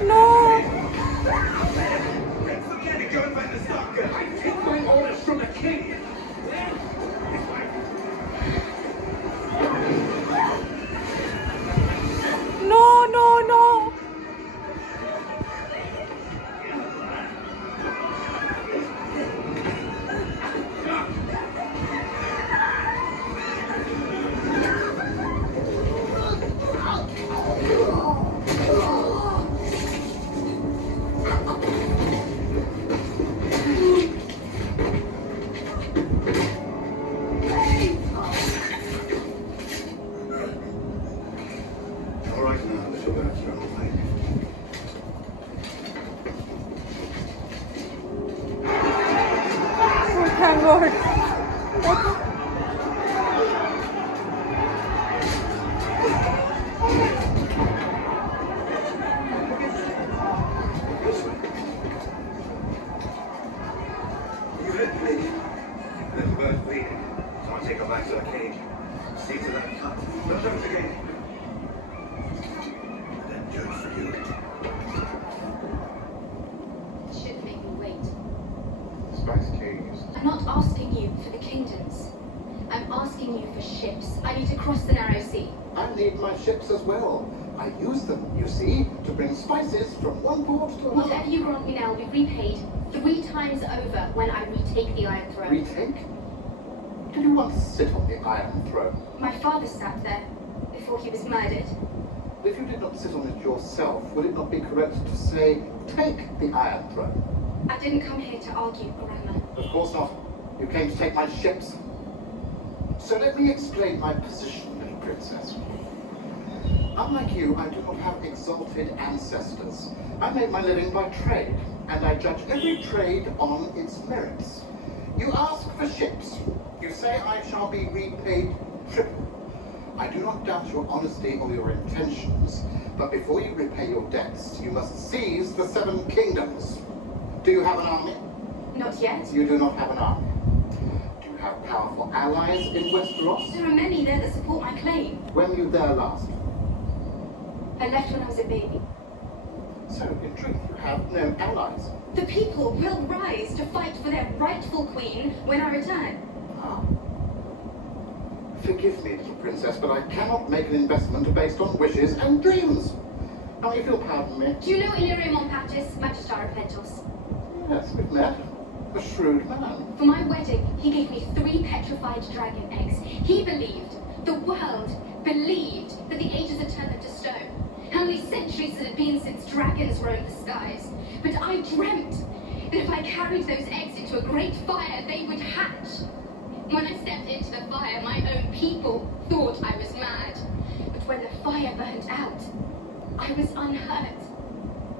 No. Forget it, go and find the Stalker! I take my orders from the king! No, no, no. birds are on the way. Oh, thank God. This way. You hit me. Little bird's bleeding. Someone take her back to the cage. See to that cut. Don't jump again. And then do it for you. Shouldn't make me wait. Spice Caves. I'm not asking you for the kingdoms. I'm asking you for ships. I need to cross the narrow sea. I need my ships as well. I use them, you see, to bring spices from one port to another. Whatever you grant me now will be repaid 3 times over when I retake the Iron Throne. Retake? Did you once sit on the Iron Throne? My father sat there before he was murdered. If you did not sit on it yourself, would it not be correct to say, take the Iron Throne? I didn't come here to argue, Grandma. Of course not. You came to take my ships. So let me explain my position, little princess. Unlike you, I do not have exalted ancestors. I make my living by trade, and I judge every trade on its merits. You ask for ships. You say I shall be repaid triple. I do not doubt your honesty or your intentions, but before you repay your debts, you must seize the 7 kingdoms. Do you have an army? Not yet. You do not have an army. Do you have powerful allies in Westeros? There are many there that support my claim. When were you there last? I left when I was a baby. So, in truth, you have no allies. The people will rise to fight for their rightful queen when I return. Ah. Forgive me, little princess, but I cannot make an investment based on wishes and dreams. Now, if you'll pardon me. Do you know Illyrium Patis, Magistar Pentos? Yes, we've met. A shrewd man. For my wedding, he gave me 3 petrified dragon eggs. He believed, the world believed, that the ages had turned them to stone. How many centuries it had been since dragons roamed the skies. But I dreamt that if I carried those eggs into a great fire, they would hatch. When I stepped into the fire, my own people thought I was mad. But when the fire burned out, I was unhurt.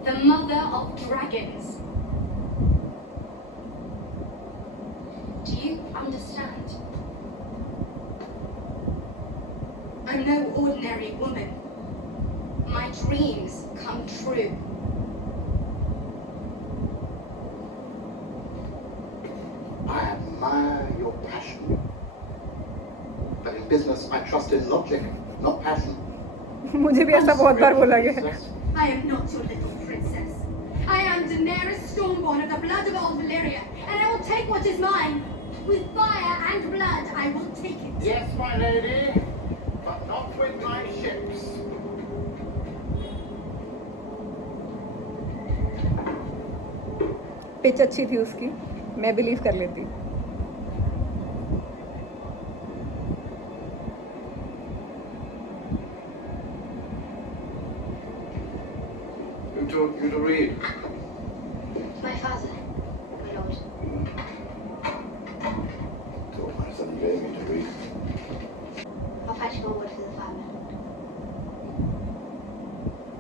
The mother of dragons. Do you understand? I'm no ordinary woman. My dreams come true. I admire your passion. But in business, I trust in logic, not passion. मुझे भी ऐसा बहुत बार बोला गया है. I am not your little princess. I am Daenerys Stormborn of the blood of old Valyria, and I will take what is mine. With fire and blood, I will take it. Yes, my lady, but not with my ships. Pitch अच्छी थी उसकी, मैं believe कर लेती. Who taught you to read? My father, my lord. Taught my son Jamie to read. I'll fetch more wood for the fire.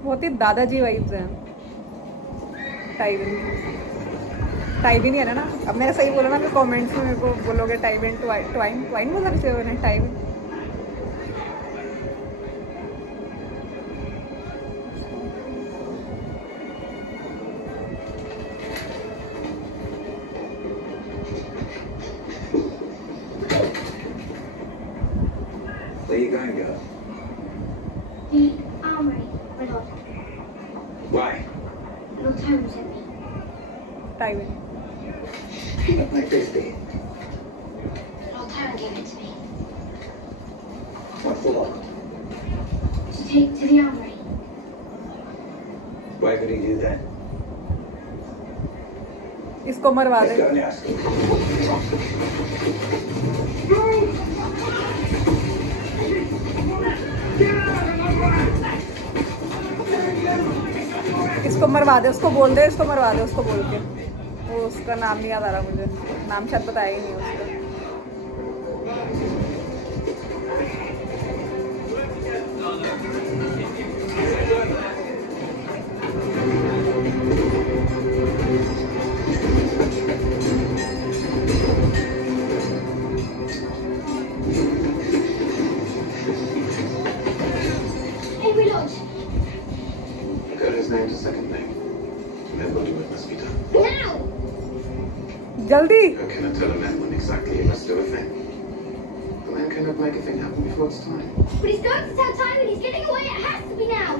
बहुत ही दादाजी vibes हैं. Tywin Tywin ही है ना. अब मैंने सही बोला ना, फिर कमेंट्स में मेरे को बोलोगे टाइविन ट्वाइन बोला किसी ने. Tywin. Where are you going, girl? The armory, my lord. Why? Lord Tyrion sent me. Tywin. What may this be? Lord Tyrion gave it to me. What for? To take to the armory. Why could he do that? इसको मरवा Let's they. go and ask him. इसको मरवा दे, उसको बोल दे, इसको मरवा दे, उसको बोल के. वो उसका नाम नहीं याद आ रहा मुझे. नाम शायद बताया ही नहीं उसका. we launch? Go his name to second name. And then we'll do what must be done. Now! जल्दी. How can I tell a man when exactly he must do a thing? A man cannot make a thing happen before it's time. But he's going to tell Tyrion he's getting away. It has to be now.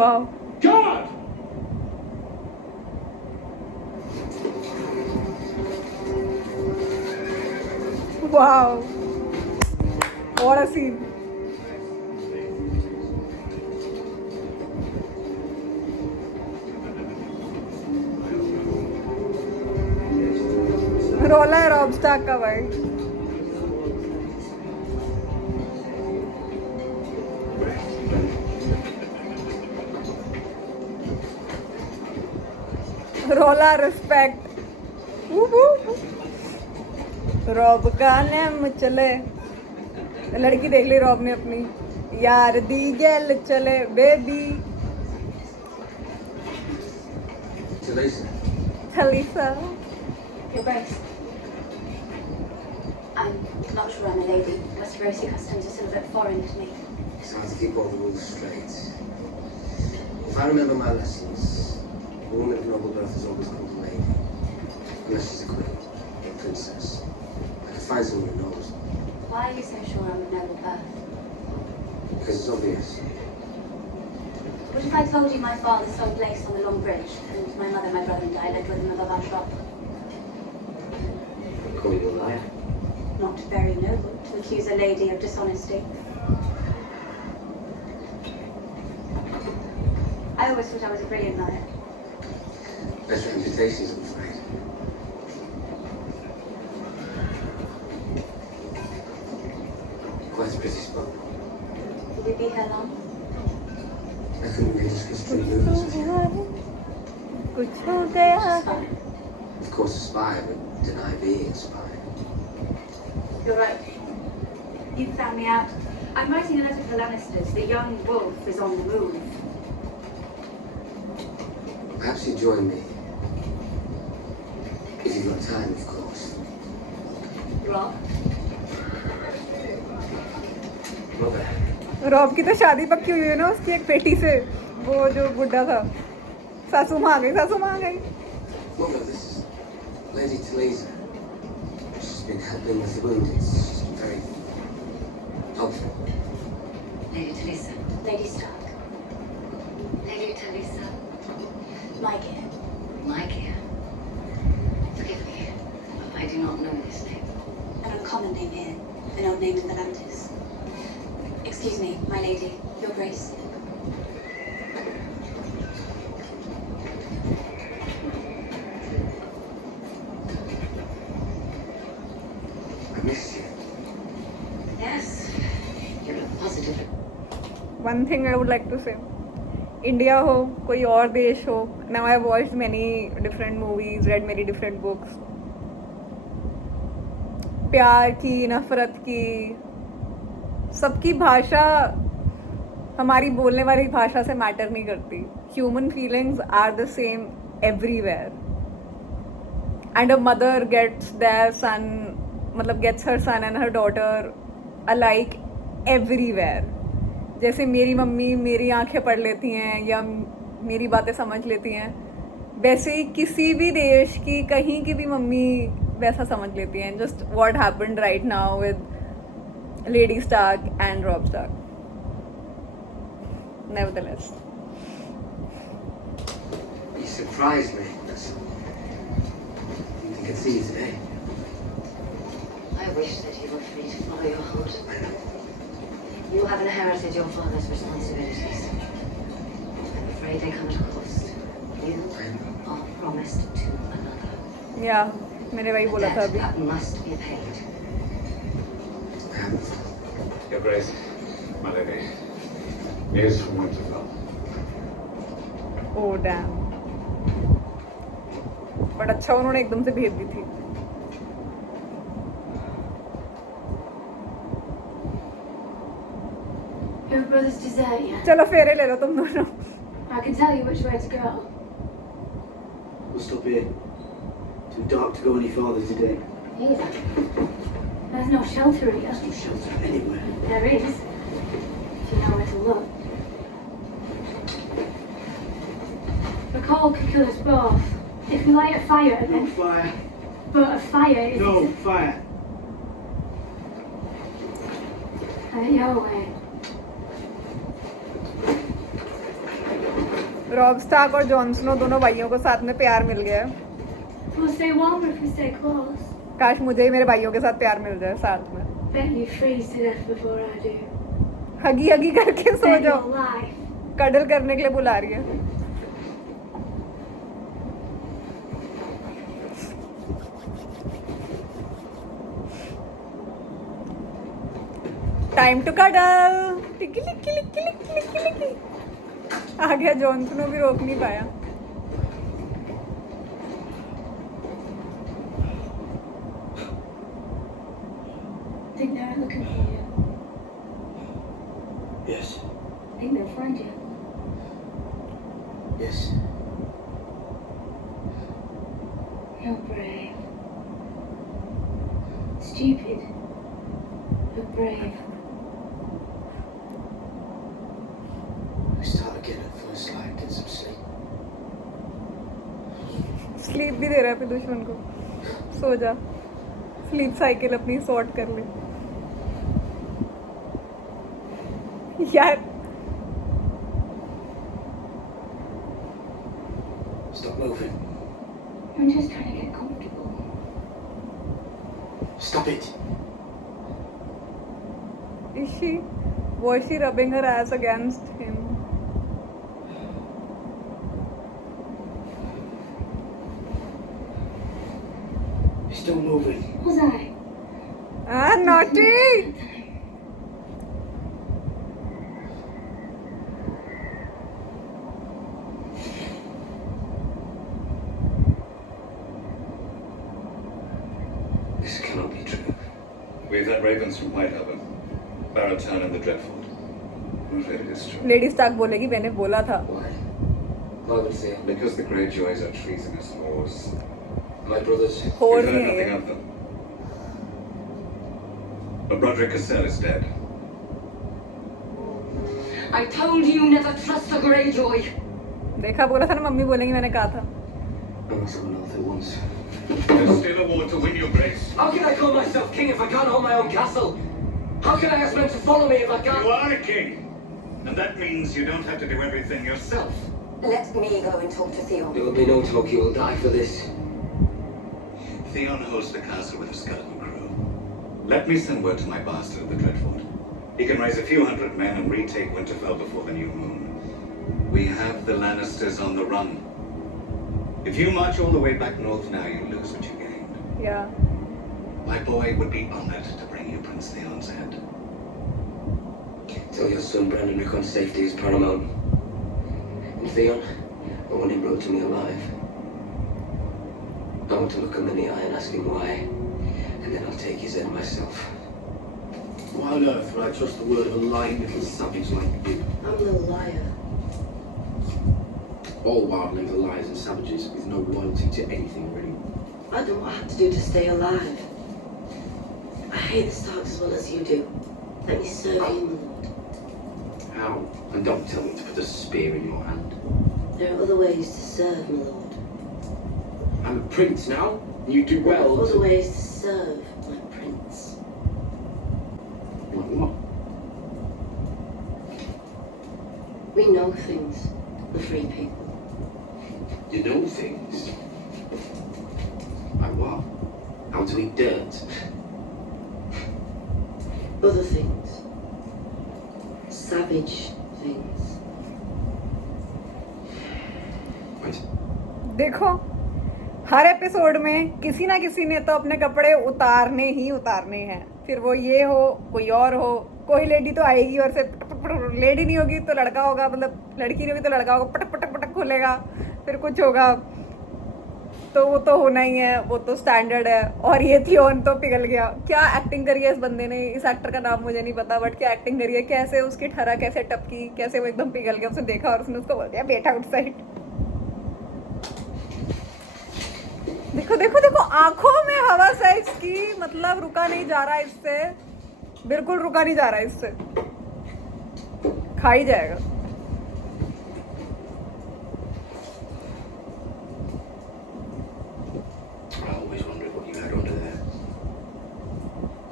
Wow. God! Wow. What a scene. रोला है Rob Stark का भाई. रोला respect. Rob का नाम चले. लड़की देख ली रॉब ने अपनी. यार दी गैल चले baby. Talisa. Your Grace. I'm not sure I'm a lady. Westerosi customs are still a bit foreign to me. It's hard to keep all the rules straight. If I remember my lessons, a woman of noble birth is always called a lady. Unless she's a queen or a princess. I can find someone who knows. Why are you so sure I'm of noble birth? Because it's obvious. What if I told you my father sold lace on the Long Bridge, and my mother, my brother and I lived with him above our shop? Call you a liar. Not very noble to accuse a lady of dishonesty. I always thought I was a brilliant liar. Best reputations, I'm afraid. Quite a pretty spot. Will we be here long? I couldn't really discuss true movements with you. कुछ हो गया. Of course, a spy would deny being a spy. You're right. You found me out. I'm writing a letter for the Lannisters. The young wolf is on the move. Perhaps you join me. If you've got time, of course. Robb? Mother. Robb की तो शादी पक्की हुई है ना उसकी एक बेटी से. वो जो बुड्ढा था. सासू माँ आ गई. सासू माँ आ गई. Mother, this is Lady Talisa. She's been helping with the wounded. She's been very helpful. Lady Talisa. Lady Stark. Lady Talisa. My dear. My dear. Forgive me, but I do not know this name. An uncommon name here. An old name in the Landis. Excuse me, my lady. Your Grace. I miss you. Yes. You look positive. One thing I would like to say. India हो कोई और देश हो. Now I watched many different movies, read many different books. प्यार की, नफरत की, सबकी भाषा हमारी बोलने वाली भाषा से मैटर नहीं करती. Human feelings are the same everywhere. And a mother gets their son, मतलब gets her son and her daughter alike everywhere. जैसे मेरी मम्मी मेरी आंखें पढ़ लेती हैं या मेरी बातें समझ लेती हैं, वैसे ही किसी भी देश की कहीं की भी मम्मी वैसा समझ लेती हैं. Just what happened right now with Lady Stark and Robb Stark. Nevertheless. You surprised me. That's all. I think it's easy today. I wish that you were free to follow your heart. I know. You have inherited your father's responsibilities. I'm afraid they come at a cost. You are promised to another. Yeah, मैंने वही बोला था अभी. That must be paid. Your Grace, my lady, news from Winterfell. Oh damn. But अच्छा उन्होंने एकदम से भेज दी थी. Your brother's desire. चलो फेरे ले लो तुम दोनों. I can tell you which way to go. We'll stop here. Too dark to go any farther today. Here? There's no shelter here. There's no shelter anywhere. There is. If you know where to look. The cold could kill us both. If we light a fire, No then... fire. But a fire is... No fire. Have it your way. Robb Stark और Jon Snow दोनों भाइयों को साथ में प्यार मिल गया है। We'll stay warmer if we stay close. काश मुझे ही मेरे भाइयों के साथ प्यार मिल जाए साथ में। Bet you freeze to death before I do. हगी हगी करके सो Bet जाओ। you'll lie. कडल करने के लिए बुला रही है। Time to cuddle. टिकी लिकी लिकी लिकी लिकी लिकी। आ गया जॉन स्नो भी रोक नहीं पाया। Think they're looking for you. Yes. Think they'll find you. Yes. You're brave. Stupid. But brave. We start again at first light, get some sleep. Sleep भी दे रहा है अपने दुश्मन को। सो जा। स्लीप साइकिल अपनी सॉर्ट कर ले। यार Stop moving. I'm just trying to get comfortable. Stop it. was she rubbing her ass against him? You're still moving. Was I? Ah, naughty! This cannot be true. We've had ravens from Whitehaven, Barrowtown and the Dreadfort. Who's it is true? Lady Stark बोलेगी मैंने बोला था। Why would say? Because the Greyjoys are treasonous whores. My brothers. Whore We've heard नहीं nothing है। of them. But Broderick Cassell is dead. I told you never trust a Greyjoy. देखा बोला था ना मम्मी बोलेंगी मैंने कहा था। I got someone else at once. There's still a war to win, your grace. How can I call myself king if I can't hold my own castle? How can I ask men to follow me if I can't? You are a king. And that means you don't have to do everything yourself. Let me go and talk to Theon. There will be no talk. You will die for this. Theon holds the castle with a skeleton crew. Let me send word to my bastard at the Dreadfort. He can raise a few hundred men and retake Winterfell before the new moon. We have the Lannisters on the run. If you march all the way back north now, you lose what you gained. Yeah. My boy would be honored to bring you Prince Theon's head. Tell your son Brandon Rickon's safety is paramount. And Theon, I want him brought to me alive. I want to look him in the eye and ask him why. And then I'll take his head myself. Why on earth would I trust the word of a lying little savage like you? I'm no liar. All wildlings are liars and savages with no loyalty to anything, really. I know what I have to do to stay alive. I hate the Starks as well as you do. Let me serve you, my lord. How? And don't tell me to put a spear in your hand. There are other ways to serve, my lord. I'm a prince now, and you do There well are other to... ways to serve, my prince. Like what? We know things, the free people. You know things? Like what? How to eat dirt? Other things. Savage things. Wait. देखो हर episode में किसी ना किसी ने तो अपने कपड़े उतारने ही उतारने हैं। फिर वो ये हो कोई और हो, कोई लेडी तो आएगी और से लेडी नहीं होगी तो लड़का होगा, मतलब लड़की नहीं होगी तो लड़का होगा, पटक पटक पटक खुलेगा, फिर कुछ होगा, तो वो तो होना ही है, वो तो स्टैंडर्ड है। और ये थियोन तो पिघल गया। क्या एक्टिंग करी है इस बंदे ने, इस एक्टर का नाम मुझे नहीं पता, बट क्या एक्टिंग करी है, कैसे उसकी ठरा कैसे टपकी, कैसे वो एकदम पिघल गया। उसने देखा और उसने उसको बोल दिया बेटा उठ साइड। देखो देखो देखो आंखों में हवस है इसकी, मतलब रुका नहीं जा रहा इससे, बिल्कुल रुका नहीं जा रहा इससे, खा ही जाएगा. I always wondered what you had under there.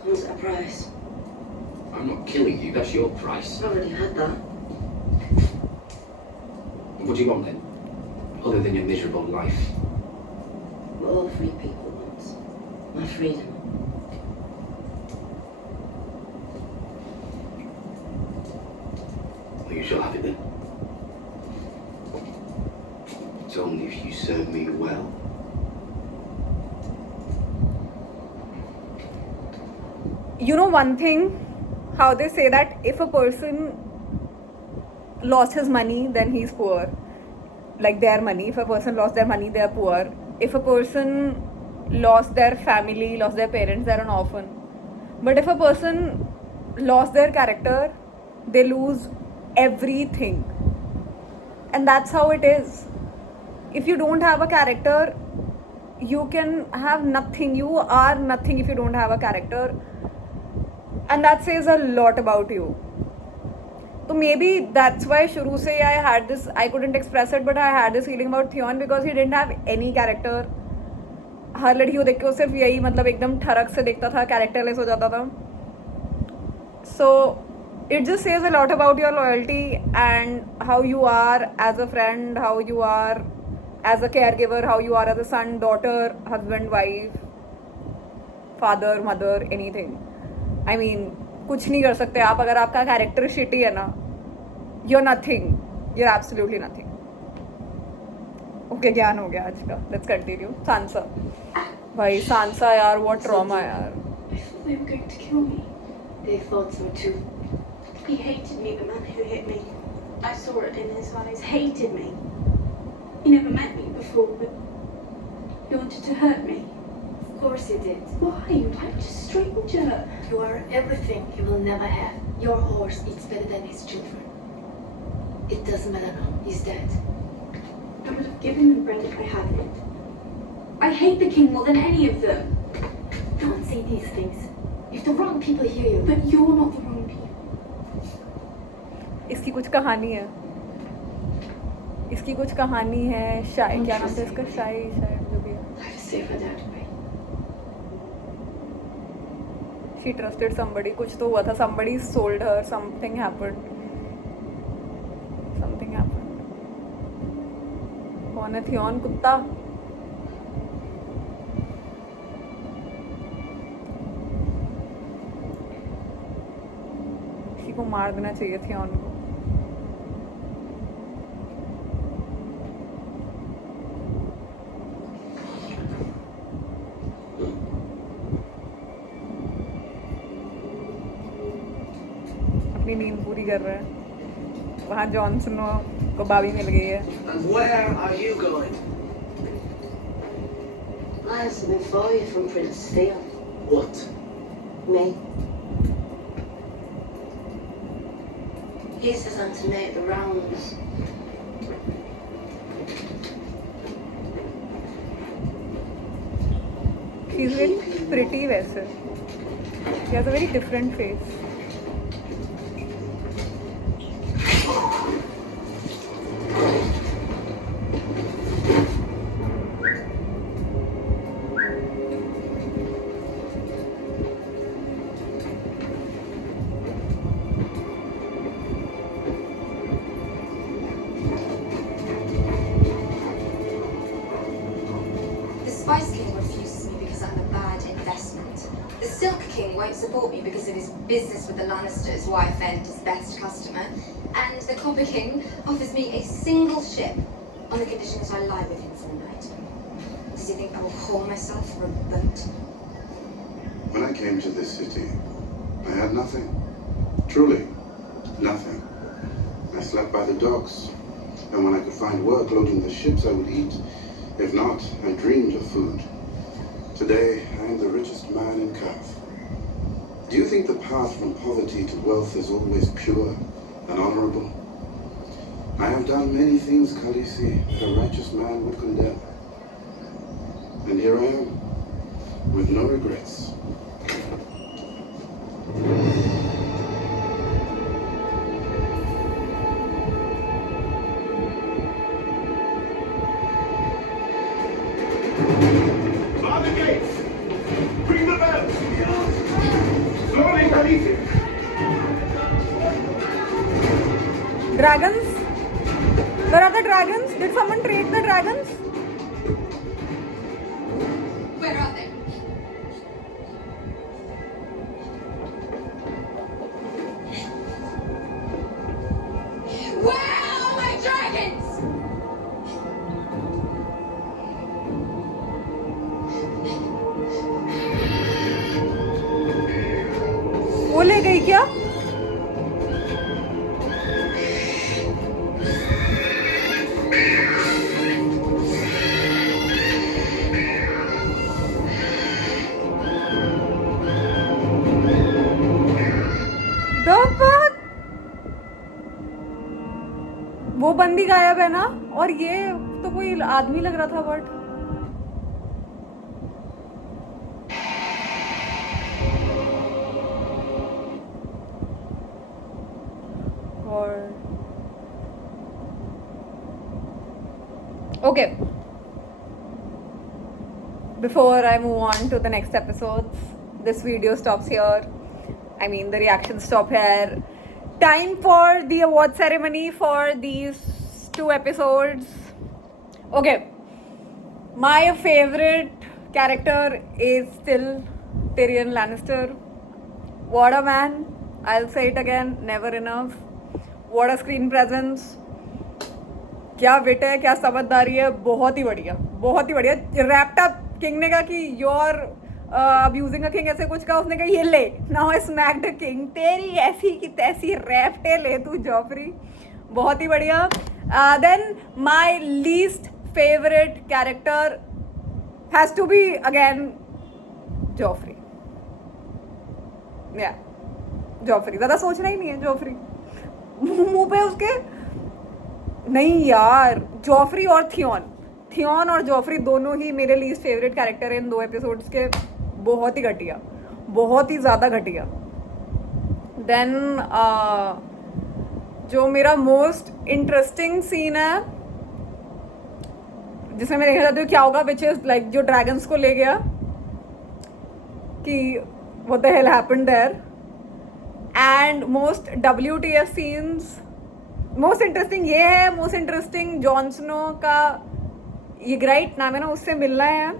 Comes at a price. I'm not killing you, that's your price. I've already had that. What do you want then? Other than your miserable life? What all free people want. My freedom. Well, you shall have it then. It's only if you serve me well. You know one thing, how they say that if a person lost his money, then he's poor. Like their money, if a person lost their money, they are poor. If a person lost their family, lost their parents, they're an orphan. But if a person lost their character, they lose everything. And that's how it is. If you don't have a character, you can have nothing. You are nothing if you don't have a character. And that says a lot about you. So maybe that's why shuru se I had this, I couldn't express it, but I had this feeling about Theon because he didn't have any character. हर लड़की को देख के वो सिर्फ यही मतलब एकदम ठरक से देखता था, कैरेक्टरलेस हो जाता था. So it just says a lot about your loyalty and how you are as a friend, how you are as a caregiver, how you are as a son, daughter, husband, wife, father, mother, anything. I mean, कुछ नहीं कर सकते आप अगर आपका character shitty है ना. You're nothing. You're absolutely nothing. Okay, ज्ञान हो गया आज का. Let's continue. Sansa. भाई Sansa यार, what trauma यार. I thought they were going to kill me. They thought so too. He hated me, the man who hit me. I saw it in his eyes. Hated me. He never met me before, but he wanted to hurt me. Of course he did. Why? I'm just a stranger. You are everything he will never have. Your horse eats better than his children. It doesn't matter now. He's dead. I would have given him bread if I had it. I hate the king more than any of them. Don't say these things. If the wrong people hear you. But you're not the wrong people. इसकी कुछ कहानी है. इसकी कुछ कहानी है. शायद क्या नाम था इसका? शायद जो भी है. I have to save her dad. She trusted somebody. कुछ तो हुआ था. Somebody sold her. Something happened. कौन है Theon? कुत्ता. किसी को मार देना चाहिए Theon को. नींद पूरी कर रहा है. वहाँ जॉन स्नो को भाभी मिल गई है. And where are you going? I have something for you from Prince Theon. What? Me. He says I'm to make the rounds. She's very pretty वैसे. She has a very different face. Support me because of his business with the Lannisters, who I offend his best customer, and the Copper King offers me a single ship on the condition that I lie with him for a night. Does he think I will haul myself for a boat? When I came to this city, I had nothing. Truly, nothing. I slept by the docks, and when I could find work loading the ships, I would eat. If not, I dreamed of food. Today, I am the richest man in Qarth. Do you think the path from poverty to wealth is always pure and honorable? I have done many things, Khaleesi, that a righteous man would condemn. And here I am, with no regrets. Bar the gates! Ring the bells! Slowly release him! Dragons? Where are the dragons? Did someone trade the dragons? Where are they? Where are my dragons? वो ले गई क्या? The fuck? वो बंदी गायब है ना, और ये तो कोई आदमी लग रहा था but okay, before I move on to the next episodes, this video stops here. I mean, the reactions stop here. Time for the award ceremony for these 2 episodes. Okay, my favorite character is still Tyrion Lannister. What a man. I'll say it again, never enough. What a screen presence. क्या विट है, क्या समझदारी है, बहुत ही बढ़िया, बहुत ही बढ़िया. रैप्ड अप किंग ने कहा कि योर अब्यूजिंग अ किंग, ऐसे कुछ कहा, उसने कहा ये ले, now I smacked a king. तेरी ऐसी की तैसी रैप्टे ले तू जॉफरी, बहुत ही बढ़िया. Then my least favourite character has to be again Joffrey. या जॉफरी, ज़्यादा सोचना ही नहीं है. जॉफरी मुंह पे उसके नहीं यार, जॉफरी और थियॉन और जॉफरी दोनों ही मेरे लीस्ट फेवरेट कैरेक्टर हैं इन 2 एपिसोड्स के. बहुत ही घटिया, बहुत ही ज़्यादा घटिया. देन जो मेरा मोस्ट इंटरेस्टिंग सीन है जिसमें मैं देखना चाहती हूँ क्या होगा, विच इज़ लाइक जो ड्रैगन्स को ले गया, कि what the hell happened there. And most WTF scenes, most interesting ये है, मोस्ट इंटरेस्टिंग जॉन स्नो का ये ग्राइट नाम है ना, उससे मिलना है.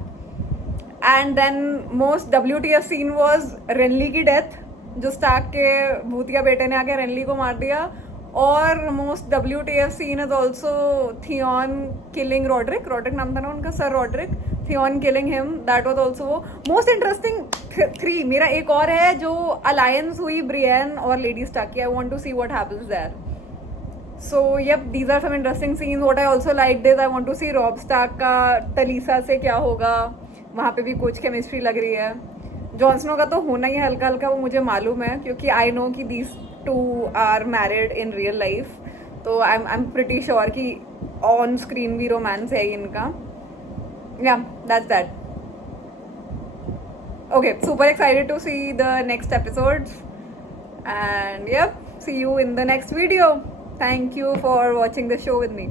And then most WTF scene was Renly की डेथ, जो स्टार्क के भूतिया बेटे ने आके रेनली को मार दिया. और most WTF scene is also Theon killing Rodrik नाम था ना उनका, sir Rodrik. Theon killing him, that was also वो मोस्ट इंटरेस्टिंग 3. मेरा एक और है जो अलायंस हुई ब्रियन और लेडी स्टार्क की. I want to see what happens there. So yep, these are some interesting scenes. What I also liked is I want to see Robb Stark का तलीसा से क्या होगा, वहाँ पे भी कुछ केमिस्ट्री लग रही है. जॉन स्नो का तो होना ही है हल्का हल्का, वो मुझे मालूम है क्योंकि आई नो कि these 2 are married in real life. तो I'm pretty sure कि on screen भी रोमांस है इनका. Yeah, that's that. Okay, super excited to see the next episodes. And yep, see you in the next video. Thank you for watching the show with me.